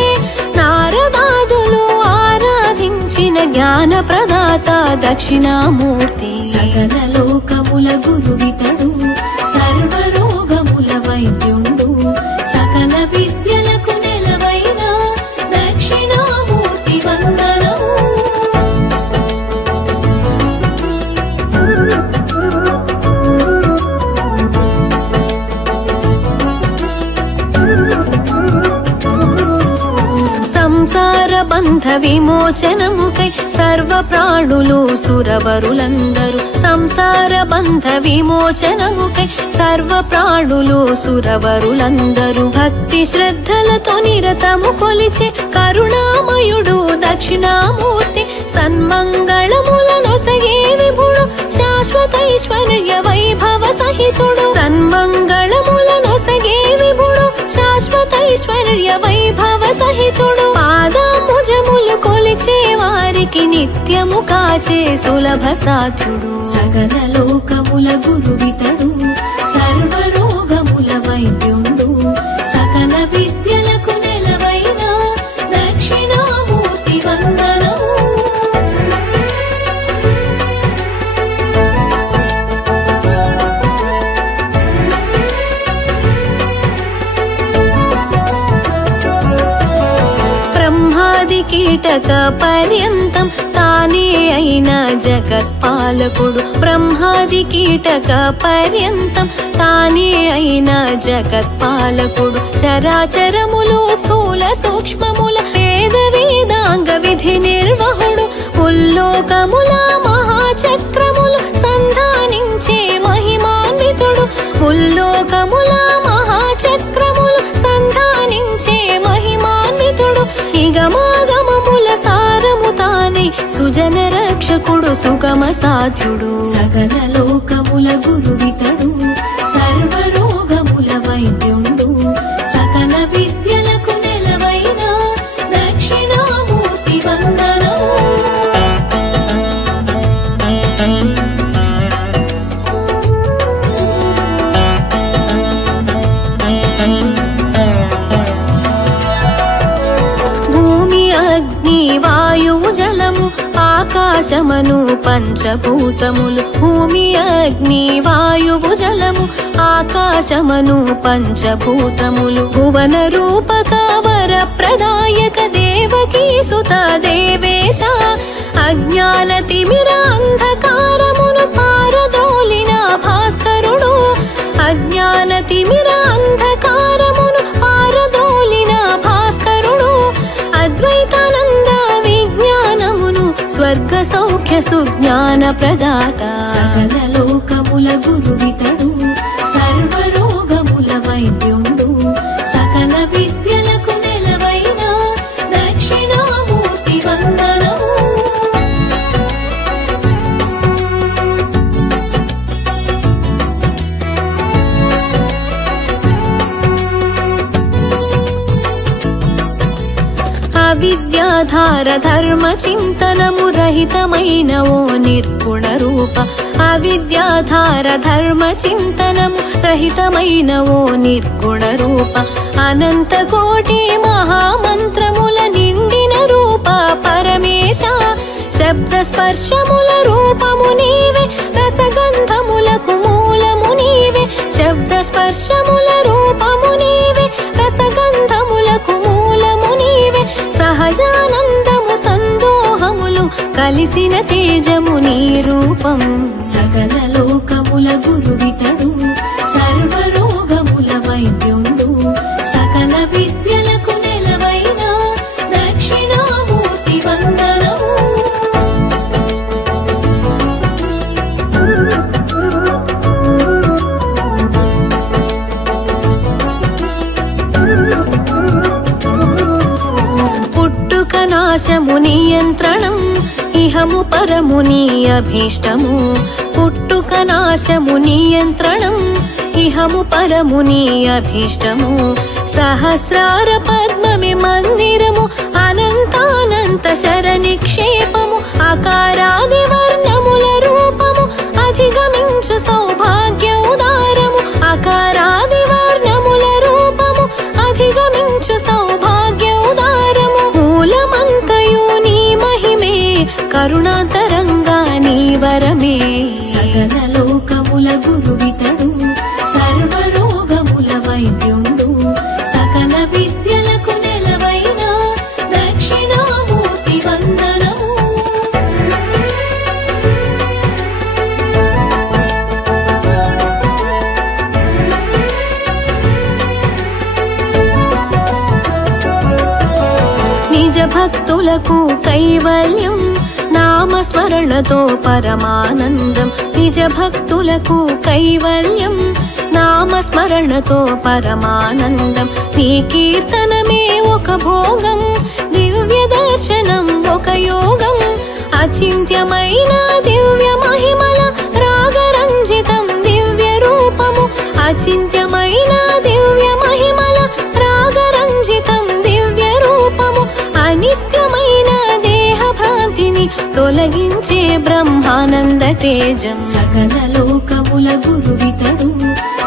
నారదాదులు ఆరాధించిన జ్ఞాన ప్రదాత దక్షిణామూర్తి సకల లోకముల గురువితడు సర్వరోగముల వైద్యుండు సకల విద్యలకు నెలవైన దక్షిణామూర్తి వందనము. సంసార బంధ విమోచనముకై సర్వ ప్రాణులు సురవరులందరూ సంసార బంధ విమోచనముకై సర్వ ప్రాణులు సురవరులందరూ భక్తి శ్రద్ధలతో నిరతము కొలిచే కరుణామయుడు దక్షిణామూర్తి సన్మంగళములనొసగే విభుడు శాశ్వతైశ్వర్య వైభవ సహితుడు సన్మంగళములనొసగే విభుడు శాశ్వతైశ్వర్య వైభవ సహితుడు పాదముజములు కొలిచే వారికి నిత్యము కాచే సులభ సాధ్యుడు సకల లోకముల గురువితడు సర్వరోగముల వైద్యుండు సకల విద్యలకు నెలవైన దక్షిణామూర్తి వందనము. బ్రహ్మాది కీటక పర్యంతం తానే అయిన జగత్పాలకుడు బ్రహ్మాది కీటక పర్యంతం తానే అయిన జగత్పాలకుడు చరాచరములు స్థూల సూక్ష్మముల వేద వేదాంగ విధి నిర్వహుడు ఉల్లోకముల మహాచక్రములు సంధానించే మహిమాన్వితుడు ఉల్లోకముల మహాచక్రములు సంధానించే మహిమాన్వితుడు ఇగమాగమముల సారము తానే సుజన రక్షకుడు సుగమ సాధ్యుడు సకల లోకముల గురువితడు సర్వరోగముల వైద్యుండు సకల విద్యలకు నెలవైన దక్షిణామూర్తి వందనము. భూమి అగ్ని వాయువు జలము ఆకాశమను పంచభూతములు భూమి అగ్ని వాయువు జలము ఆకాశమను పంచభూతములు భువన రూపక వర ప్రదాయక దేవకీ సుత దేవేశ అజ్ఞాన తిమిర అంధకారమును పారద్రోలిన భాస్కరుడు అజ్ఞాన తిమిర అంధకారమును పారద్రోలిన భాస్కరుడు అద్వైతానంద విజ్ఞానమును స్వర్గ సౌఖ్య సుజ్ఞాన ప్రదాత సకల లోకముల గురువితడు సర్వరోగముల వైద్యుండు సకల విద్యలకు నెలవైన దక్షిణామూర్తి వందనము. అవిద్యాధార ధర్మ చింతనము రహితమైన ఓ నిర్గుణ రూప అవిద్యాధార ధర్మ చింతనము రహితమైన ఓ నిర్గుణ రూప అనంత కోటి మహామంత్రముల నిండిన రూప పరమేశ శబ్ద స్పర్శముల రూపము నీవే రసగంధములకు మూలము నీవే శబ్ద స్పర్శముల రూపము నీవే రసగంధములకు మూలము నీవే సహజానందము సందోహములు కలిసిన తేజము నీ రూపం సకల లోకముల గురువితడు సర్వరోగముల వైద్యుండు సకల విద్యలకు నెలవైన దక్షిణామూర్తి వందనము. పుట్టుక ఇహము పరము నీ అభీష్టము పుట్టుక నాశము నియంత్రణం ఇహము పరము నీ అభీష్టము సహస్రార పద్మమి మందిరము అనంతానంత శర నిక్షేపము ఆకారాది వర్ణముల రూపము అధిగమించు సౌభాగ్య ఉదారము ఆకారాది వర్ణముల రూపము అధిగమించు సౌభాగ్య ఉదారము మూలమంతయు నీ మహిమే కరుణాతరంగా నీ వరమే సకల లోకముల గురువితడు సర్వరోగముల వైద్యుండు సకల విద్యలకు నెలవైన దక్షిణామూర్తి వందనము నిజ భక్తులకు కైవల్యం నామస్మరణతో పరమానందం నిజ భక్తులకు కైవల్యం నామస్మరణతో పరమానందం నీ కీర్తనమే ఒక భోగం దివ్య దర్శనం ఒక యోగం అచింత్యమైన దివ్య మహిమల రాగరంజితం దివ్య రూపము అచింత్యమైన దివ్య మహిమల రాగరంజితం దివ్య రూపము అనిత్యమైన దేహ భ్రాంతిని తొలగించే బ్రహ్మానంద తేజం సకల లోకముల గురువితడు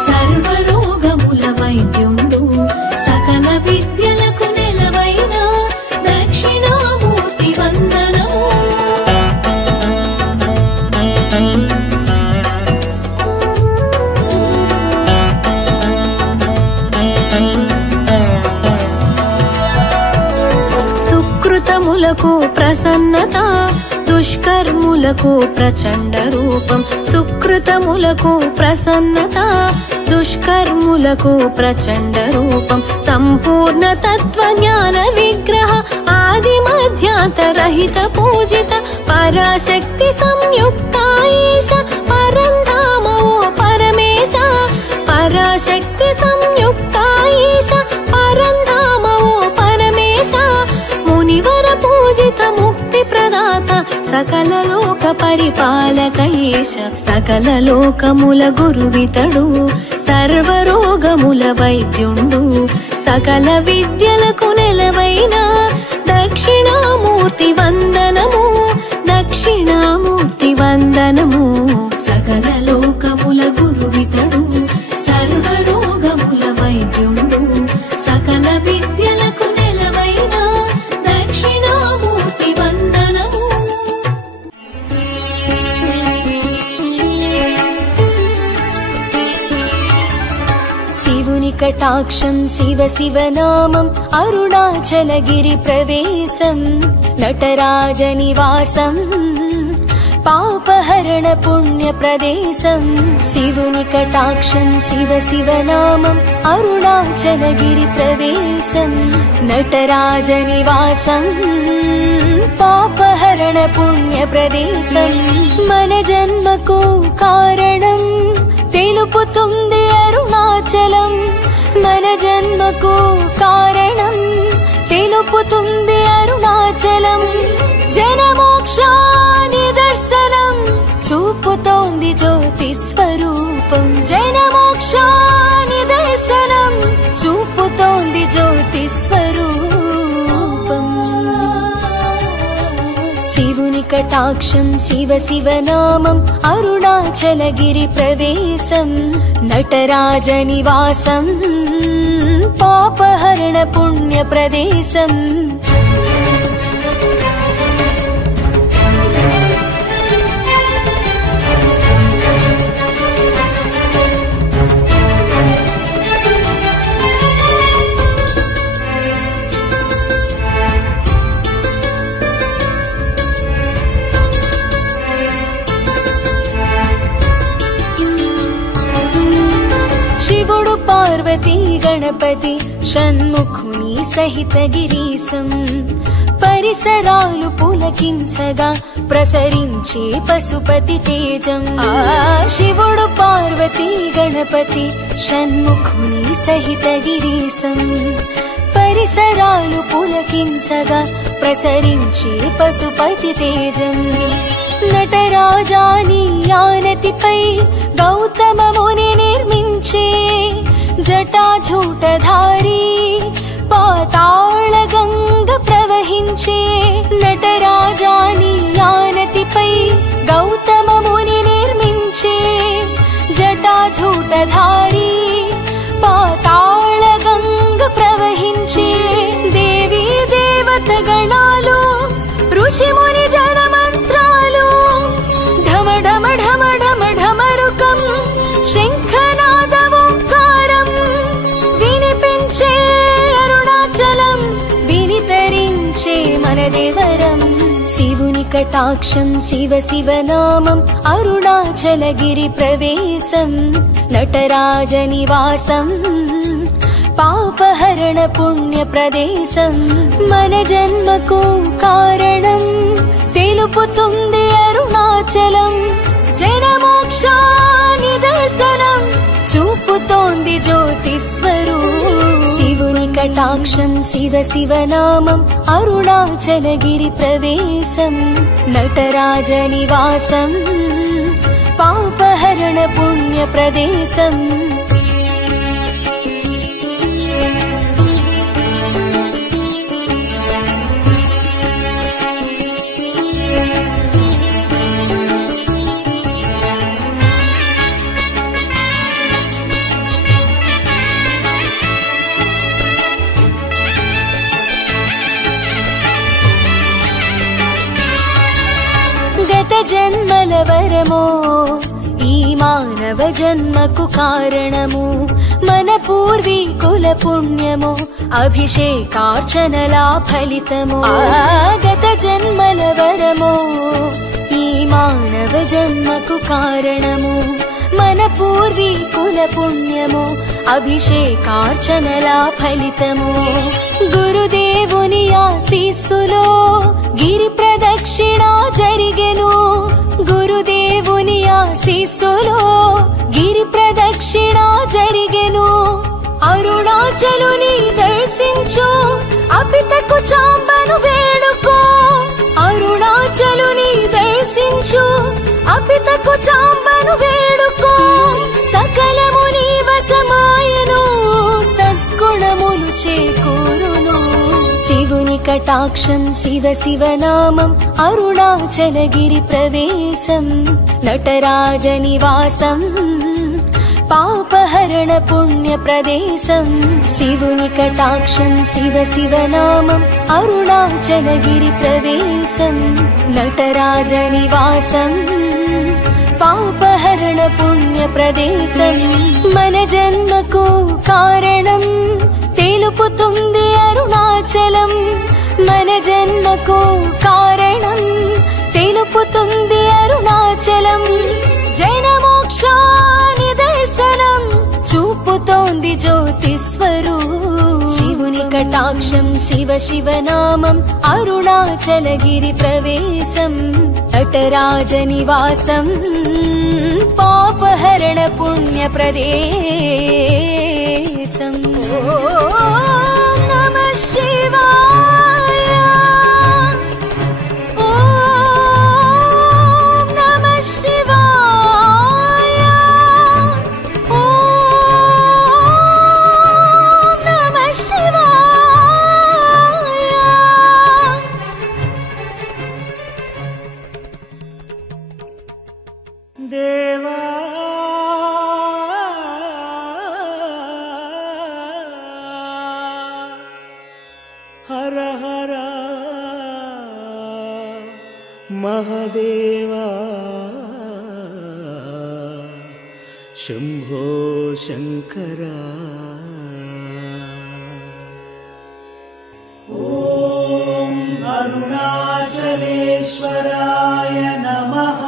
సర్వరోగముల వైద్యుండు సకల విద్యలకు నెలవైన దక్షిణామూర్తి వందనము సుకృతములకు ప్రసన్నత దుష్కర్ములకు ప్రచండ రూపం సుకృతములకు ప్రసన్నత దుష్కర్ములకు ప్రచండ రూపం సంపూర్ణ తత్వ జ్ఞాన విగ్రహ ఆది మధ్యాంతరహిత పూజిత పరాశక్తి సంయుక్త ఈశ పరంధామ ఓ పరమేశ పరాశక్తి సంయుక్త ఈశ పరంధామ ఓ పరమేశ మునివర పూజిత ముక్తి ప్రదాత సకల లోక పరిపాలక ఈశ సకల లోకముల గురువితడు సర్వరోగముల వైద్యుండు సకల విద్యలకు నెలవైన దక్షిణామూర్తి వందనము దక్షిణామూర్తి వందనము సకల లోకముల గురువితడు సర్వరోగముల వైద్యుండు సకల విద్యలకు నెలవైన దక్షిణామూర్తి వందనము శివుని కటాక్షం శివ శివనామం అరుణాచలగిరి ప్రవేశం నటరాజ నివాసం పాపహరణ పుణ్య ప్రదేశం శివుని కటాక్షం శివ శివనామం అరుణాచలగిరి ప్రవేశం నటరాజ నివాసం పాపహరణ పుణ్య ప్రదేశం మన జన్మకు కారణం తెలుపుతుంది అరుణాచలం మన జన్మకు కారణం తెలుపుతుంది అరుణాచలం జనమోక్ష నిదర్శనం చూపుతోంది జ్యోతి స్వరూపం జనమోక్ష నిదర్శనం చూపుతోంది జ్యోతి స్వరూపం శివుని కటాక్షం శివ శివనామం అరుణాచలగిరి ప్రవేశం నటరాజ నివాసం పాపహరణ పుణ్య ప్రదేశం శివుడు పార్వతీ గణపతి షణ్ముఖుని సహిత గిరీశం పరిసరాలు పులకించగా ప్రసరించే పశుపతి తేజం శివుడు పార్వతీ గణపతి షణ్ముఖుని సహిత గిరీశం పరిసరాలు పులకించగా ప్రసరించే పశుపతి తేజం. నటరాజాని ఆనతిపై గౌతమ ముని నిర్మించే జటాజూటధారి పాతాళ గంగ ప్రవహించే. నటరాజాని ఆనతిపై గౌతమ ముని నిర్మించే జటాజూటధారి పాతాళ గంగ ప్రవహించే. దేవీ దేవత గణాలు ఋషి ముని జన మంత్రాలు ఢమ ఢమ ఢమ ఢమ ఢమరుకం శంఖనాద ఓంకారం వినిపించే అరుణాచలం వినితరించే మనదేవరం. శివుని కటాక్షం శివ శివ నామం అరుణాచలగిరి ప్రవేశం. నటరాజ నివాసం పాపహరణ పుణ్య ప్రదేశం. మన జన్మకు కారణం తెలుపుతుంది అరుణాచలం. జనమోక్షాని దర్శనం చూపుతోంది జ్యోతిస్వరూ. శివుని కటాక్షం శివ శివ నామం అరుణాచలగిరి ప్రవేశం. నటరాజ నివాసం పాపహరణ పుణ్య ప్రదేశం. గత జన్మల వరమో ఈ మానవ జన్మకు కారణము. మన పూర్వీకుల పుణ్యము అభిషేకార్చనల ఫలితము. గత జన్మల వరమో ఈ మానవ జన్మకు కారణము. మన పూర్వీకుల పుణ్యము అభిషేకార్చనల ఫలితము. గురుదేవుని ఆశీస్సులో గిరి ప్రదక్షిణ జరిగెను. గురుదేవుని ఆశీస్సులో గిరి ప్రదక్షిణ జరిగెను. అరుణాచలుని దర్శించు అపితకు చాంబను వేడుకో. అరుణాచలుని దర్శించు అపితకు చాంబను వేడుకో. సకలము నీ వశమాయను సద్గుణములు చేకూరును. శివుని కటాక్షం శివ శివ నామం అరుణాచలగిరి ప్రవేశం. నటరాజ నివాసం పాపహరణ పుణ్య ప్రదేశం. శివుని కటాక్షం శివ శివ నామం అరుణాచలగిరి ప్రవేశం. నటరాజ నివాసం పాపహరణ పుణ్య ప్రదేశం. మన జన్మకు కారణం తెలుపుతుంది అరుణాచలం. మన జన్మకు కారణం తెలుపుతుంది అరుణాచలం. జనమోక్షాని దర్శనం చూపుతోంది జ్యోతిస్వరూ. శివుని కటాక్షం శివ శివ నామం అరుణాచలగిరి ప్రవేశం. నటరాజ నివాసం పాపహరణ పుణ్య ప్రదేశం. ఓం నమః శివాయ. ఓం నమః శివాయ. ఓం నమః శివాయ. దేవా హర హర మహదేవా శంభో శంకరా. ఓం అరుణాచలేశ్వరాయ నమః.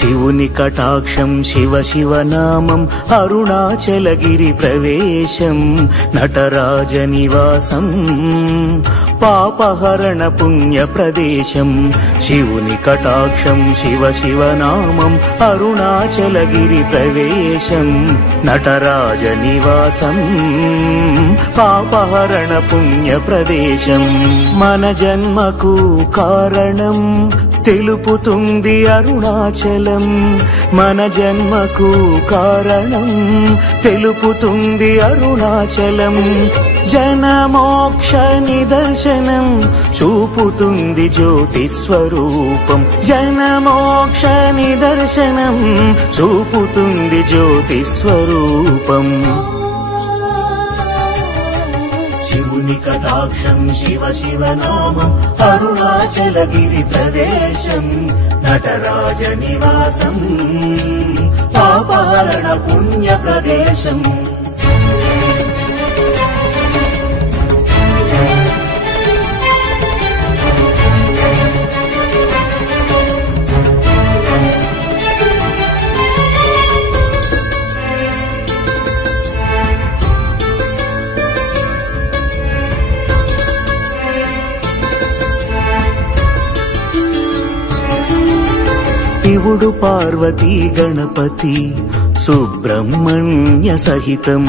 శివుని కటాక్షం శివ శివనామం అరుణాచలగిరి ప్రవేశం నటరాజ నివాసం పాపహరణ పుణ్య ప్రదేశం శివుని కటాక్షం శివ శివనామం అరుణాచలగిరి ప్రవేశం నటరాజ నివాసం పాపహరణ పుణ్య ప్రదేశం మన జన్మకు కారణం తెలుపుతుంది అరుణాచలం మన జన్మకు కారణం తెలుపుతుంది అరుణాచలం జనమోక్ష నిదర్శనం చూపుతుంది జ్యోతి స్వరూపం జనమోక్ష నిదర్శనం చూపుతుంది జ్యోతి స్వరూపం శివుని కటాక్షం శివ శివనామం అరుణాచలగిరి ప్రవేశం నటరాజ నివాసం పాపహరణ పుణ్య ప్రదేశం శివుడు పార్వతీ గణపతి సుబ్రహ్మణ్య సహితం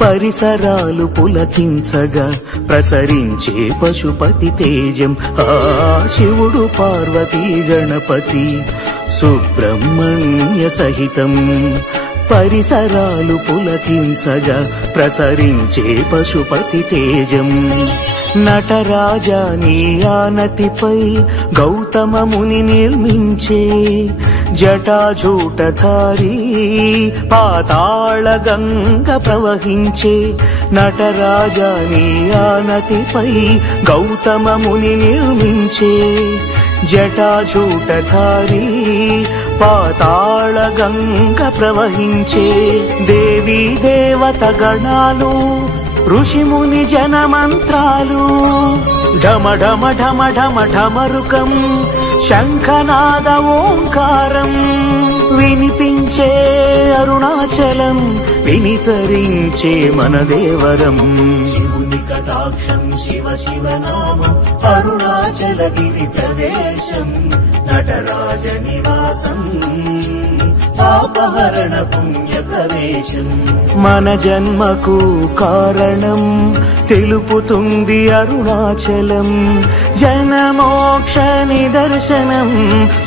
పరిసరాలు పులకించగా ప్రసరించే పశుపతి తేజం ఆ శివుడు పార్వతీ గణపతి సుబ్రహ్మణ్య సహితం పరిసరాలు పులకించగా ప్రసరించే పశుపతి తేజం నటరాజా నీ ఆనతిపై గౌతమ ముని నిర్మించే జటాజూటధారి పాతాళ గంగ ప్రవహించే నటరాజా నీ ఆనతిపై గౌతమ ముని నిర్మించే జటాజూటధారి పాతాళ గంగ ప్రవహించే దేవీ దేవత గణాలు ఋషిముని జనమంత్రాలు ఢమ ఢమ ఢమ ఢమ ఢమరుకం శంఖనాద ఓంకారం వినిపించే అరుణాచలం వినితరించే మన దేవరం శివుని కటాక్షం శివ శివనామం అరుణాచలగిరి ప్రవేశం నటరాజ నివాసం పాపహరణ పుణ్య ప్రవేశం మన జన్మకు కారణం తెలుపుతుంది అరుణాచలం జనమోక్ష నిదర్శనం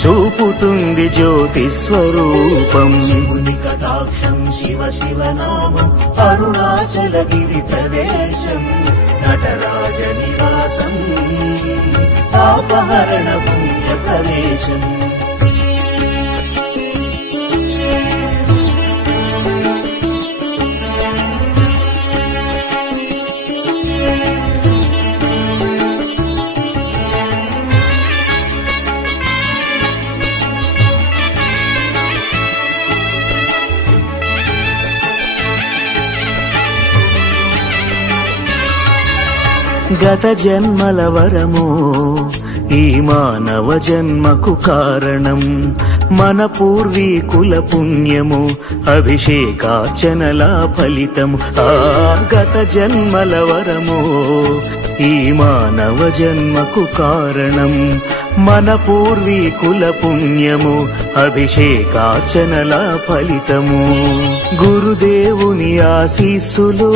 చూపుతుంది జ్యోతి స్వరూపం శివుని కటాక్షం శివ శివనామం అరుణాచలగిరి ప్రవేశం నటరాజ నివాసం పాపహరణ పుణ్య ప్రవేశం గత జన్మల వరమో ఈ మానవ జన్మకు కారణం మన పూర్వీకుల పుణ్యము అభిషేకార్చనల ఫలితము ఆ గత జన్మల వరమో ఈ మానవ జన్మకు కారణం మన పూర్వీకుల పుణ్యము అభిషేకార్చనల ఫలితము గురుదేవుని ఆశీస్సులో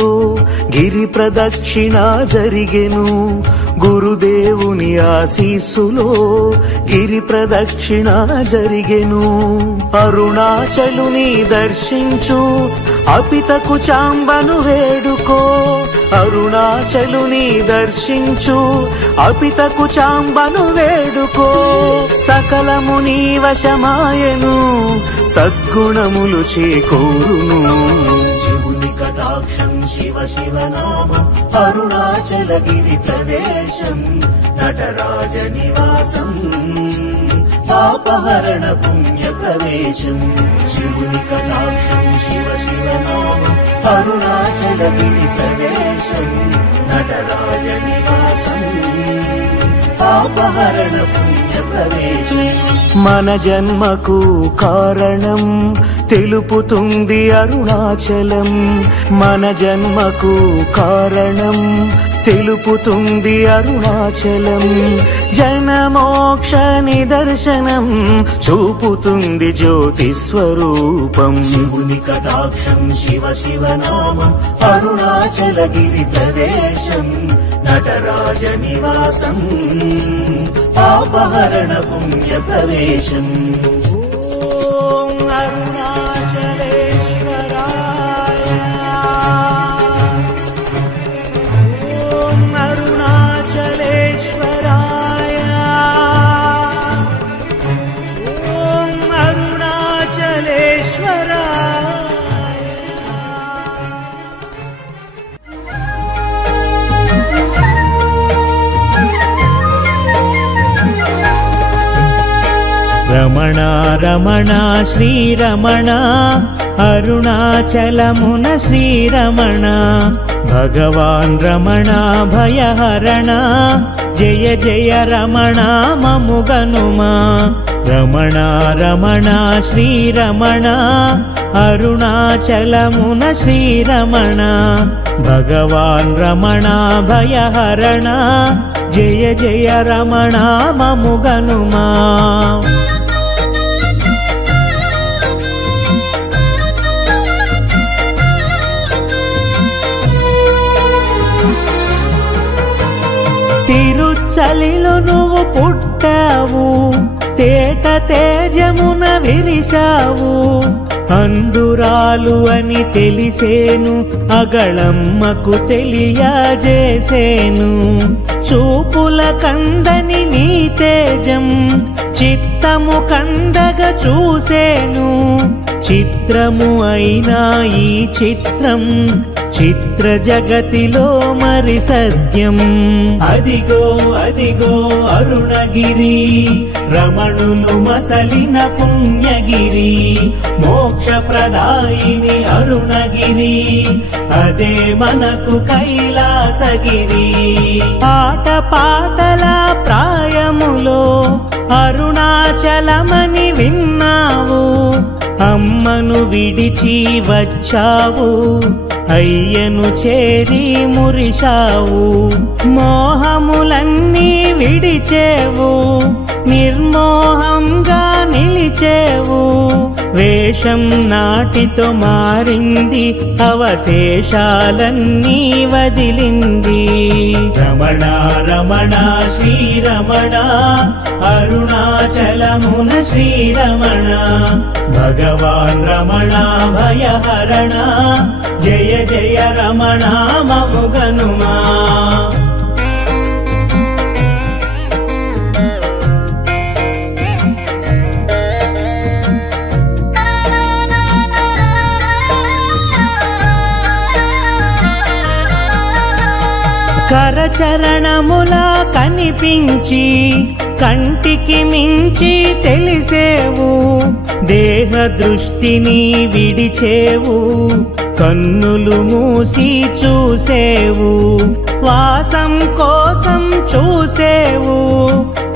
గిరి ప్రదక్షిణ జరిగెను గురుదేవుని ఆశీస్సులో గిరి ప్రదక్షిణ జరిగెను అరుణాచలుని దర్శించు అపితకు చాంబను వేడుకో అరుణాచలుని దర్శించు అపితకు చాంబను వేడుకో సకలము నీ వశమాయను సద్గుణములు చేకూరును శివుని కటాక్షం శివ శివనామం అరుణాచలగిరి ప్రవేశం నటరాజ నివాసం పాపహరణ పుణ్య ప్రవేశం శివుని కటాక్షం శివ శివనామం అరుణాచలగిరి ప్రవేశం నటరాజ నివాసం పాపహరణ పుణ్య ప్రవేశం మన జన్మకు కారణం తెలుపుతుంది అరుణాచలం మన జన్మకు కారణం తెలుపుతుంది అరుణాచలం జనమోక్ష నిదర్శనం చూపుతుంది జ్యోతి స్వరూపం శివుని కటాక్షం శివ శివ నామం అరుణాచలగిరి ప్రవేశం నటరాజ నివాసం పాపహరణ పుణ్య ప్రవేశం ఓం అరుణాచలేశ్వరాయ ఓం అరుణాచలేశ్వరాయ ఓం అరుణాచలేశ్వరాయ రమణ రమణ శ్రీరమణ అరుణాచలమున శ్రీరమణ భగవాన్ రమణ భయహరణ జయ జయ రమణ మముగనుమా రమణ రమణ శ్రీరమణ అరుణాచలమున శ్రీరమణ భగవాన్ రమణ భయహరణ జయ జయ రమణ మముగనుమా తిరుచలిలో నువ్వు పుట్టావు తేట తేజమున విరిశావు అందురాలు అని తెలిసేను అగళమ్మకు తెలియజేసేను చూపుల కందని నీ తేజం చిత్తము కందగా చూసేను చిత్రము అయినా ఈ చిత్రం చిత్ర జగతిలో మరి సత్యం అదిగో అదిగో అరుణగిరి రమణులు మసలిన పుణ్యగిరి మోక్ష ప్రదాయిని అరుణగిరి అదే మనకు కైలాసగిరి ఆట పాటల ప్రాయములో అరుణాచలమని విన్నావు అమ్మను విడిచి వచ్చావు అయ్యను చేరి మురిశావు మోహములన్నీ విడిచేవు నిర్మోహంగా నిలిచేవు వేషం నాటితో మారింది అవశేషాలన్నీ వదిలింది రమణ రమణ శ్రీరమణ అరుణాచలమున శ్రీరమణ భగవాన్ రమణ భయహరణ జయ జయ రమణ మముగనుమా కరచరణములా కనిపించి కంటికి మించి తెలిసేవు దేహ దృష్టిని విడిచేవు కన్నులు మూసి చూసేవు వాసం కోసం చూసేవు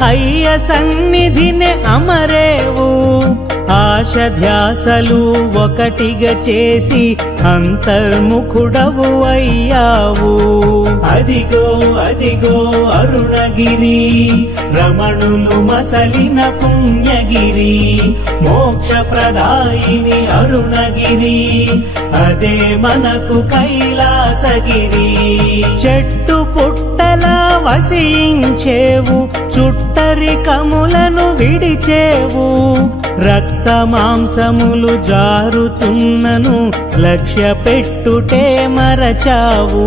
అయ్య సన్నిధిని అమరేవు ఆశ ధ్యాసలు ఒకటిగా చేసి అంతర్ముఖుడవు అయ్యావు అదిగో అదిగో అరుణగిరి రమణులు మసలిన పుణ్యగిరి మోక్ష ప్రదాయిని అరుణగిరి అదే మనకు కైలాసగిరి చెట్టు పుట్టలా వసించేవు చుట్టరికములను విడిచేవు రక్త మాంసములు జారుతున్నను లక్ష్య పెట్టుటే మరచావు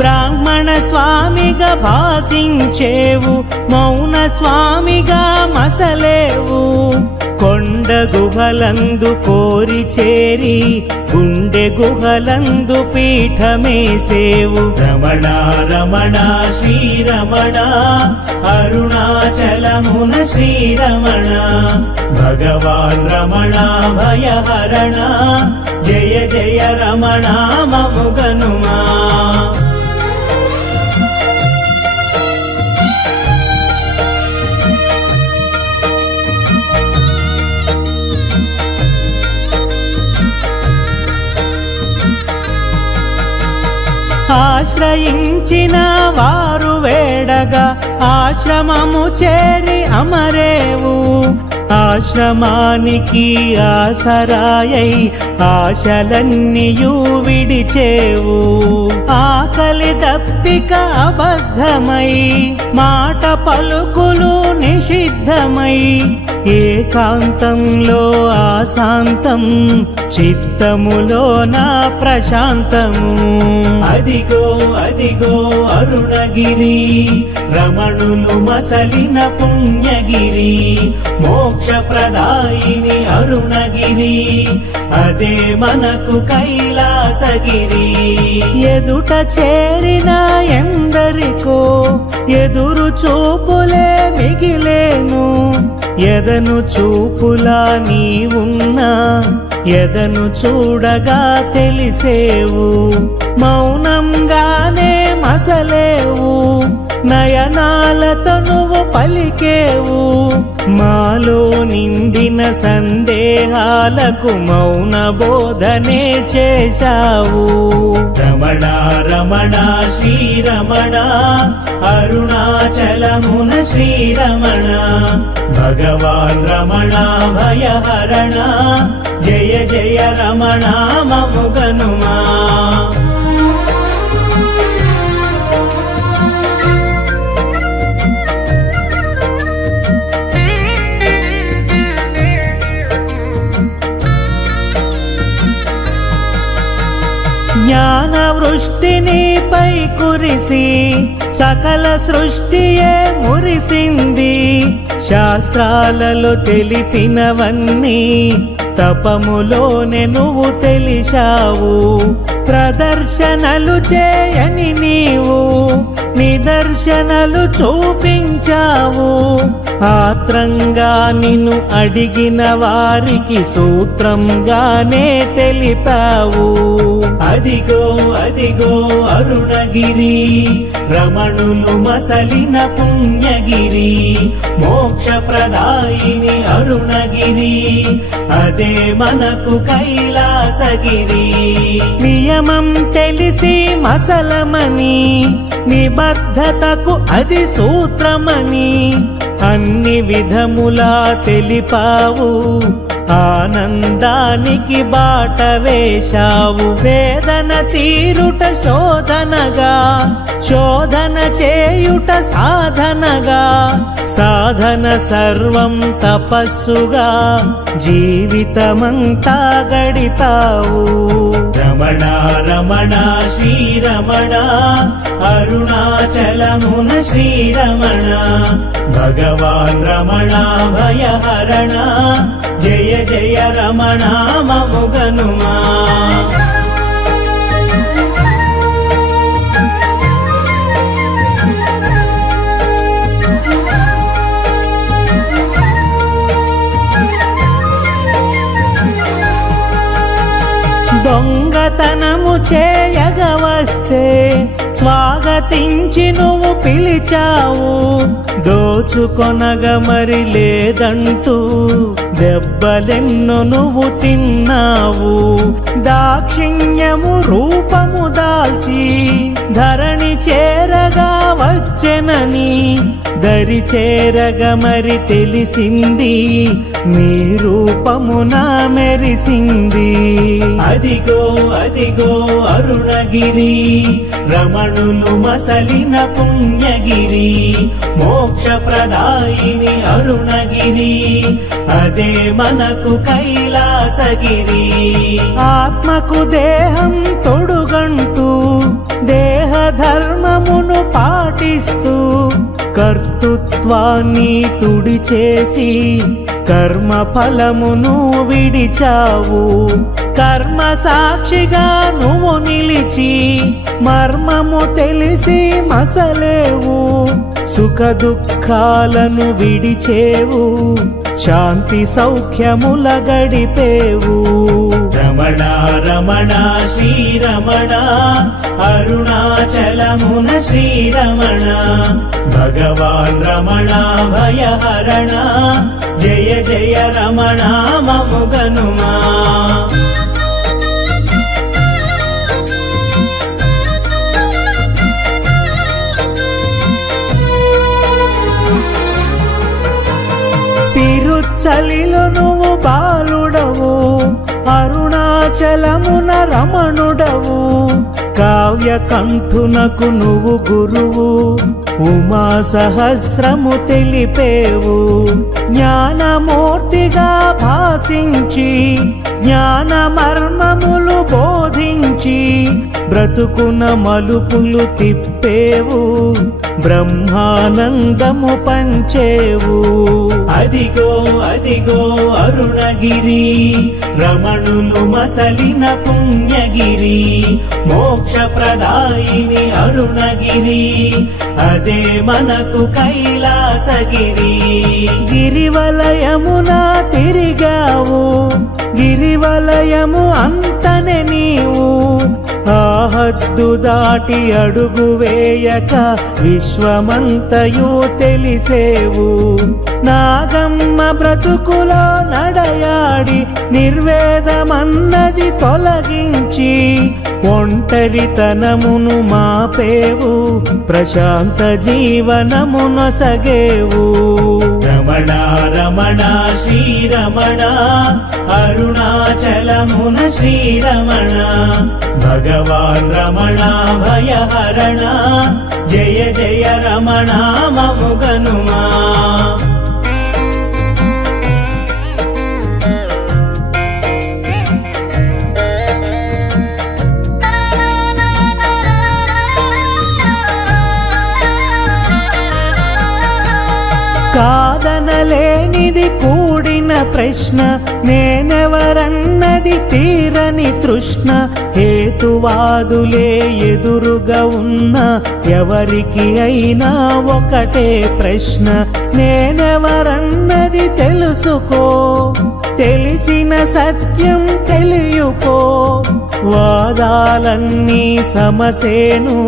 బ్రాహ్మణ స్వామిగా భాసించేవు మౌన స్వామిగా మసలేవు కొండ గుహలందు కోరి చేరి గుండె గుహలందు పీఠమేసేవు రమణ రమణ శ్రీరమణ అరుణాచలమున శ్రీరమణ భగవాన్ రమణ భయహరణ జయ జయ రమణ మముగనుమా ఆశ్రయించిన వారు వేడగా ఆశ్రమము చేరి అమరేవు. ఆశ్రమానికి ఆసరాయై ఆశలన్నీయు విడిచేవు. ఆకలి దప్పిక అబద్ధమై మాట పలుకులు నిషిద్ధమై ఏకాంతంలో ఆశాంతం చిత్తములో నా ప్రశాంతము. అదిగో అదిగో అరుణగిరి రమణులు మసలిన పుణ్యగిరి మోక్ష ప్రదాయిని అరుణగిరి అదే మనకు కైలాసగిరి. ఎదుట చేరిన ఎందరికో ఎదురు చూపులే మిగిలేను. ఎదను చూపులా నీవున్నా ఎదను చూడగా తెలిసేవు. మౌనంగానే మసలేవు నయనాలతో నువ్వు పలికేవు. మాలో నిండిన సందేహాలకు మౌన బోధనే చేశావు. రమణ రమణ శ్రీరమణ అరుణాచలమున శ్రీరమణ భగవాన్ రమణ భయహరణ జయ జయ రమణ మముగనుమా. జ్ఞాన వృష్టిని పై కురిసి సకల సృష్టియే మురిసింది. శాస్త్రాలలో తెలిపినవన్నీ తపములోనే నువ్వు తెలిసావు. ప్రదర్శనలు చేయని నీవు నిదర్శనలు చూపించావు. ఆత్రంగా నిన్ను అడిగిన వారికి సూత్రంగానే తెలిపావు. అదిగో అదిగో అరుణగిరి రమణులు మసలిన పుణ్యగిరి మోక్ష ప్రదాయిని అరుణగిరి అదే మనకు కైలాసగిరి. నియమం తెలిసి మసలమని నిబద్ధతకు అది సూత్రమని అన్ని విధములా తెలిపావు. ఆనందానికి బాట వేశావు. వేదన తీరుట శోధనగా శోధన చేయుట సాధనగా సాధన సర్వం తపస్సుగా జీవితమంతా గడిపావు. రమణ రమణ శ్రీరమణ అరుణాచలమున శ్రీరమణ భగవాన్ రమణ భయహరణ జయ జయ రమణ మముగనుమా. దొంగతనము చేయగవస్తే స్వాగతించి నువ్వు పిలిచావు. దోచుకొనగ మరి లేదంటూ దెబ్బలెన్నో నువ్వు తిన్నావు. దాక్షిణ్యము రూపము దాల్చి ధరణి చేరగా వచ్చెనని దరి చేరగ మరి తెలిసింది. నీ రూపమున మెరిసింది. అదిగో అదిగో అరుణగిరి రమణులు మసలిన పుణ్యగిరి మోక్ష ప్రదాయిని అరుణగిరి అదే మనకు కైలాసగిరి. ఆత్మకు దేహం తొడుగంటూ దేహ ధర్మమును పాటిస్తూ కర్తృత్వాన్ని తుడిచేసి కర్మ ఫలమును విడిచావు. కర్మ సాక్షిగా నువ్వు నిలిచి మర్మము తెలిసి మసలేవు. సుఖ దుఃఖాలను విడిచేవు శాంతి సౌఖ్యముల గడిపేవు. రమణ రమణ శ్రీరమణ అరుణాచలమున శ్రీరమణ భగవాన్ రమణ భయహరణ జయ జయ రమణ మముగనుమా. చలిలో నువ్వు బాలుడవు, అరుణాచలమున రమణుడవు. కావ్య కంఠునకు నువ్వు గురువు, ఉమా సహస్రము తెలిపేవు. జ్ఞానమూర్తిగా భాసించి జ్ఞాన మర్మములు బోధించి బ్రతుకున మలుపులు తిప్పేవు, బ్రహ్మానందము పంచేవు. అదిగో అదిగో అరుణగిరి, రమణులు మసలిన పుణ్యగిరి. మోక్ష ప్రదాయిని అరుణగిరి, అదే మనకు కైలాసగిరి. గిరివలయమున తిరిగావు, గిరివలయము అంతనే నీవు. ఆ హద్దు దాటి అడుగు వేయక విశ్వమంతయు తెలిసేవు. నాగమ్మ బ్రతుకులో నడయాడి నిర్వేదమన్నది తొలగించి ఒంటరితనమును మాపేవు, ప్రశాంత జీవనము నొసగేవు. రమణ రమణ శ్రీరమణ, అరుణాచలమున శ్రీరమణ. భగవాన్ రమణ భయహరణ, జయ జయ రమణ మముగనుమా. కాదనలేనిది కూడిన ప్రశ్న, నేనెవరన్నది తీరని తృష్ణ. హేతువాదులే ఎదురుగా ఉన్న ఎవరికి అయినా ఒకటే ప్రశ్న, నేనెవరన్నది తెలుసుకో, తెలిసిన సత్యం తెలియుకో. వాదాలన్నీ సమసేను,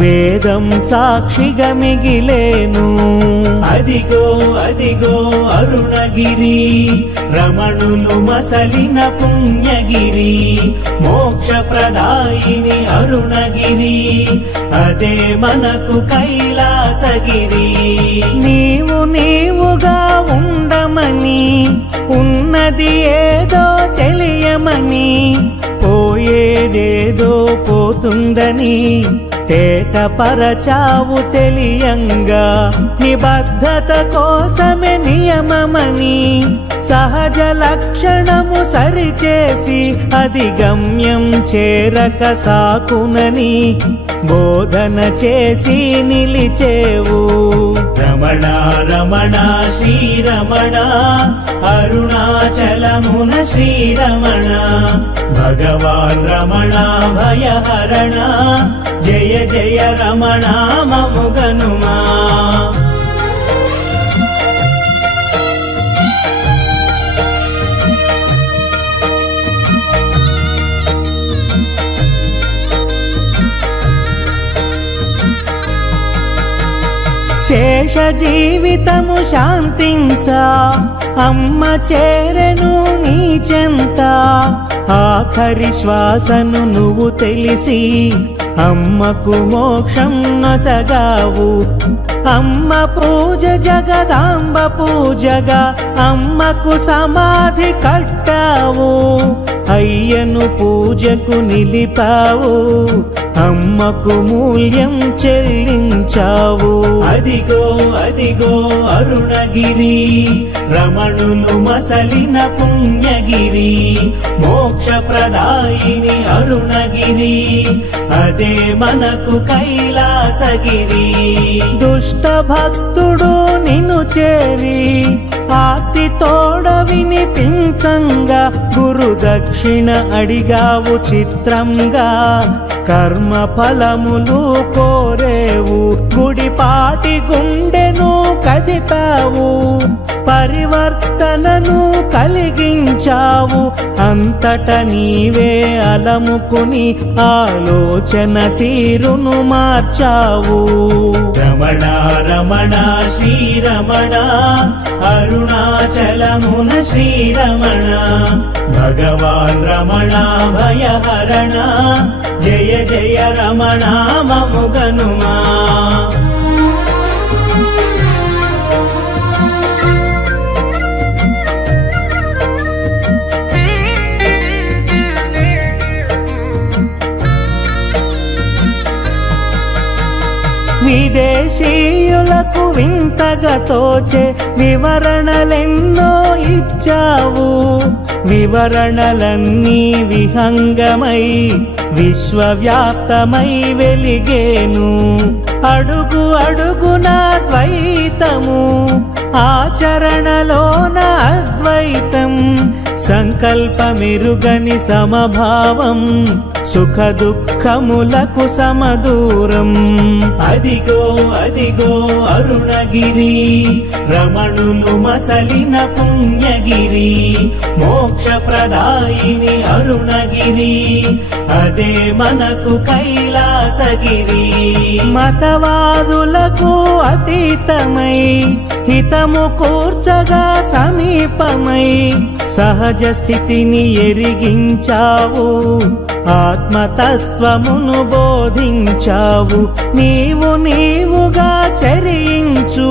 వేదం సాక్షిగా మిగిలేను. అదిగో అదిగో అరుణగిరి, రమణులు మసలిన పుణ్యగిరి. మోక్ష ప్రదాయిని అరుణగిరి, అదే మనకు కైలాసగిరి. నీవు నీవుగా ఉండమని, ఉన్నది ఏదో తెలియమని, పోయేదేదో పోతుందని తేటపరచావు తెలియంగా. నిబద్ధత కోసమే నియమమని సహజ లక్షణము సరిచేసి అది గమ్యం చేరక సాకునని బోధన చేసి నిలిచేవు. రమణ రమణ శ్రీరమణ, అరుణాచలమున శ్రీరమణ. భగవాన్ రమణ భయహరణ, జయ జయ రమణ మముగనుమా. శేష జీవితము శాంతించా, అమ్మ చేరెను నీ చెంత. ఆఖరి శ్వాసను నువ్వు తెలిసి అమ్మకు మోక్షం నొసగావు. అమ్మ పూజ జగదాంబ పూజగా అమ్మకు సమాధి కట్టావు. అయ్యను పూజకు నిలిపావు, అమ్మకు మూల్యం చెల్లించావు. అదిగో అదిగో అరుణగిరి, రమణులు మసలిన పుణ్యగిరి. మోక్ష ప్రదాయిని అరుణగిరి, అదే మనకు కైలాసగిరి. దుష్ట భక్తుడు నిన్ను చేరి ఆర్తి తోడ వినిపించంగా గురు దక్షిణ అడిగావు చిత్రంగా. కర్మ ఫలములు కోరేవు, గుడిపాటి గుండెను కదిపావు. పరివర్తనను కలిగించావు, అంతట నీవే అలముకుని ఆలోచన తీరును మార్చావు. రమణ రమణ శ్రీరమణ, అరుణాచలమున శ్రీరమణ. భగవాన్ రమణ భయహరణ, జయ జయ రమణ మముగనుమా. విదేశీయులకు వింతగా తోచే వివరణలెన్నో ఇచ్చావు. వివరణలన్నీ విహంగమై విశ్వవ్యాప్తమై వెలిగేను. అడుగు అడుగున ద్వైతము, ఆచరణలోన అద్వైతం. సంకల్పమెరుగని సమభావం, సుఖ దుఃఖములకు సమదూరం. అదిగో అదిగో అరుణగిరి, రమణులు మసలిన పుణ్యగిరి. మోక్ష ప్రదాయిని అరుణగిరి, అదే మనకు కైలాసగిరి. మతవాదులకు అతీతమై హితము కూర్చగా సమీపమై సహజ స్థితిని ఎరిగించావు. ఆత్మతత్వమును బోధించావు. నీవు నీవుగా చరించు,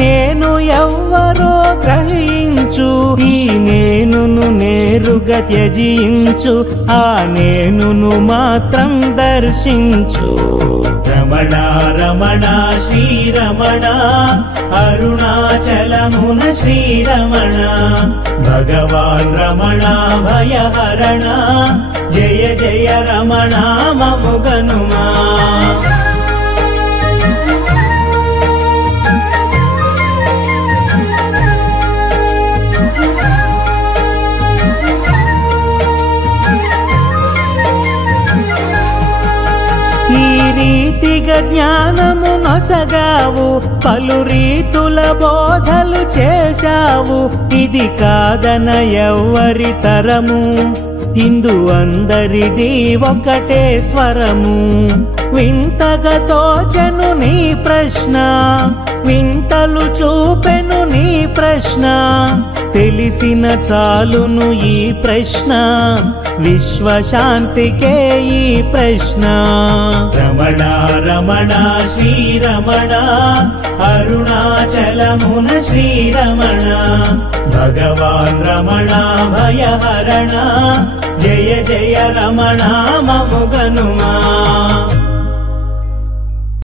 నేను ఎవ్వరో గ్రహించు. ఈ నేనును నేరుగా త్యజించు, ఆ నేనును మాత్రం దర్శించు. రమణ రమణ శ్రీరమణ, అరుణాచలమున శ్రీరమణ. భగవాన్ రమణ భయహరణ, జయ జయ రమణ మముగనుమా. ఈ రీతిగా జ్ఞానము నొసగావు, పలు రీతుల బోధలు చేశావు. ఇది కాదన ఎవ్వరి తరము, ఇందు అందరిది ఒకటే స్వరము. వింతగా తోచెను నీ ప్రశ్న, వింతలు చూపెను నీ ప్రశ్న. తెలిసిన చాలును ఈ ప్రశ్న, విశ్వశాంతికే ఈ ప్రశ్న. రమణ రమణ శ్రీరమణ, అరుణాచలమున శ్రీరమణ. భగవాన్ రమణ భయహరణ, జయ జయ రమణ మముగనుమా.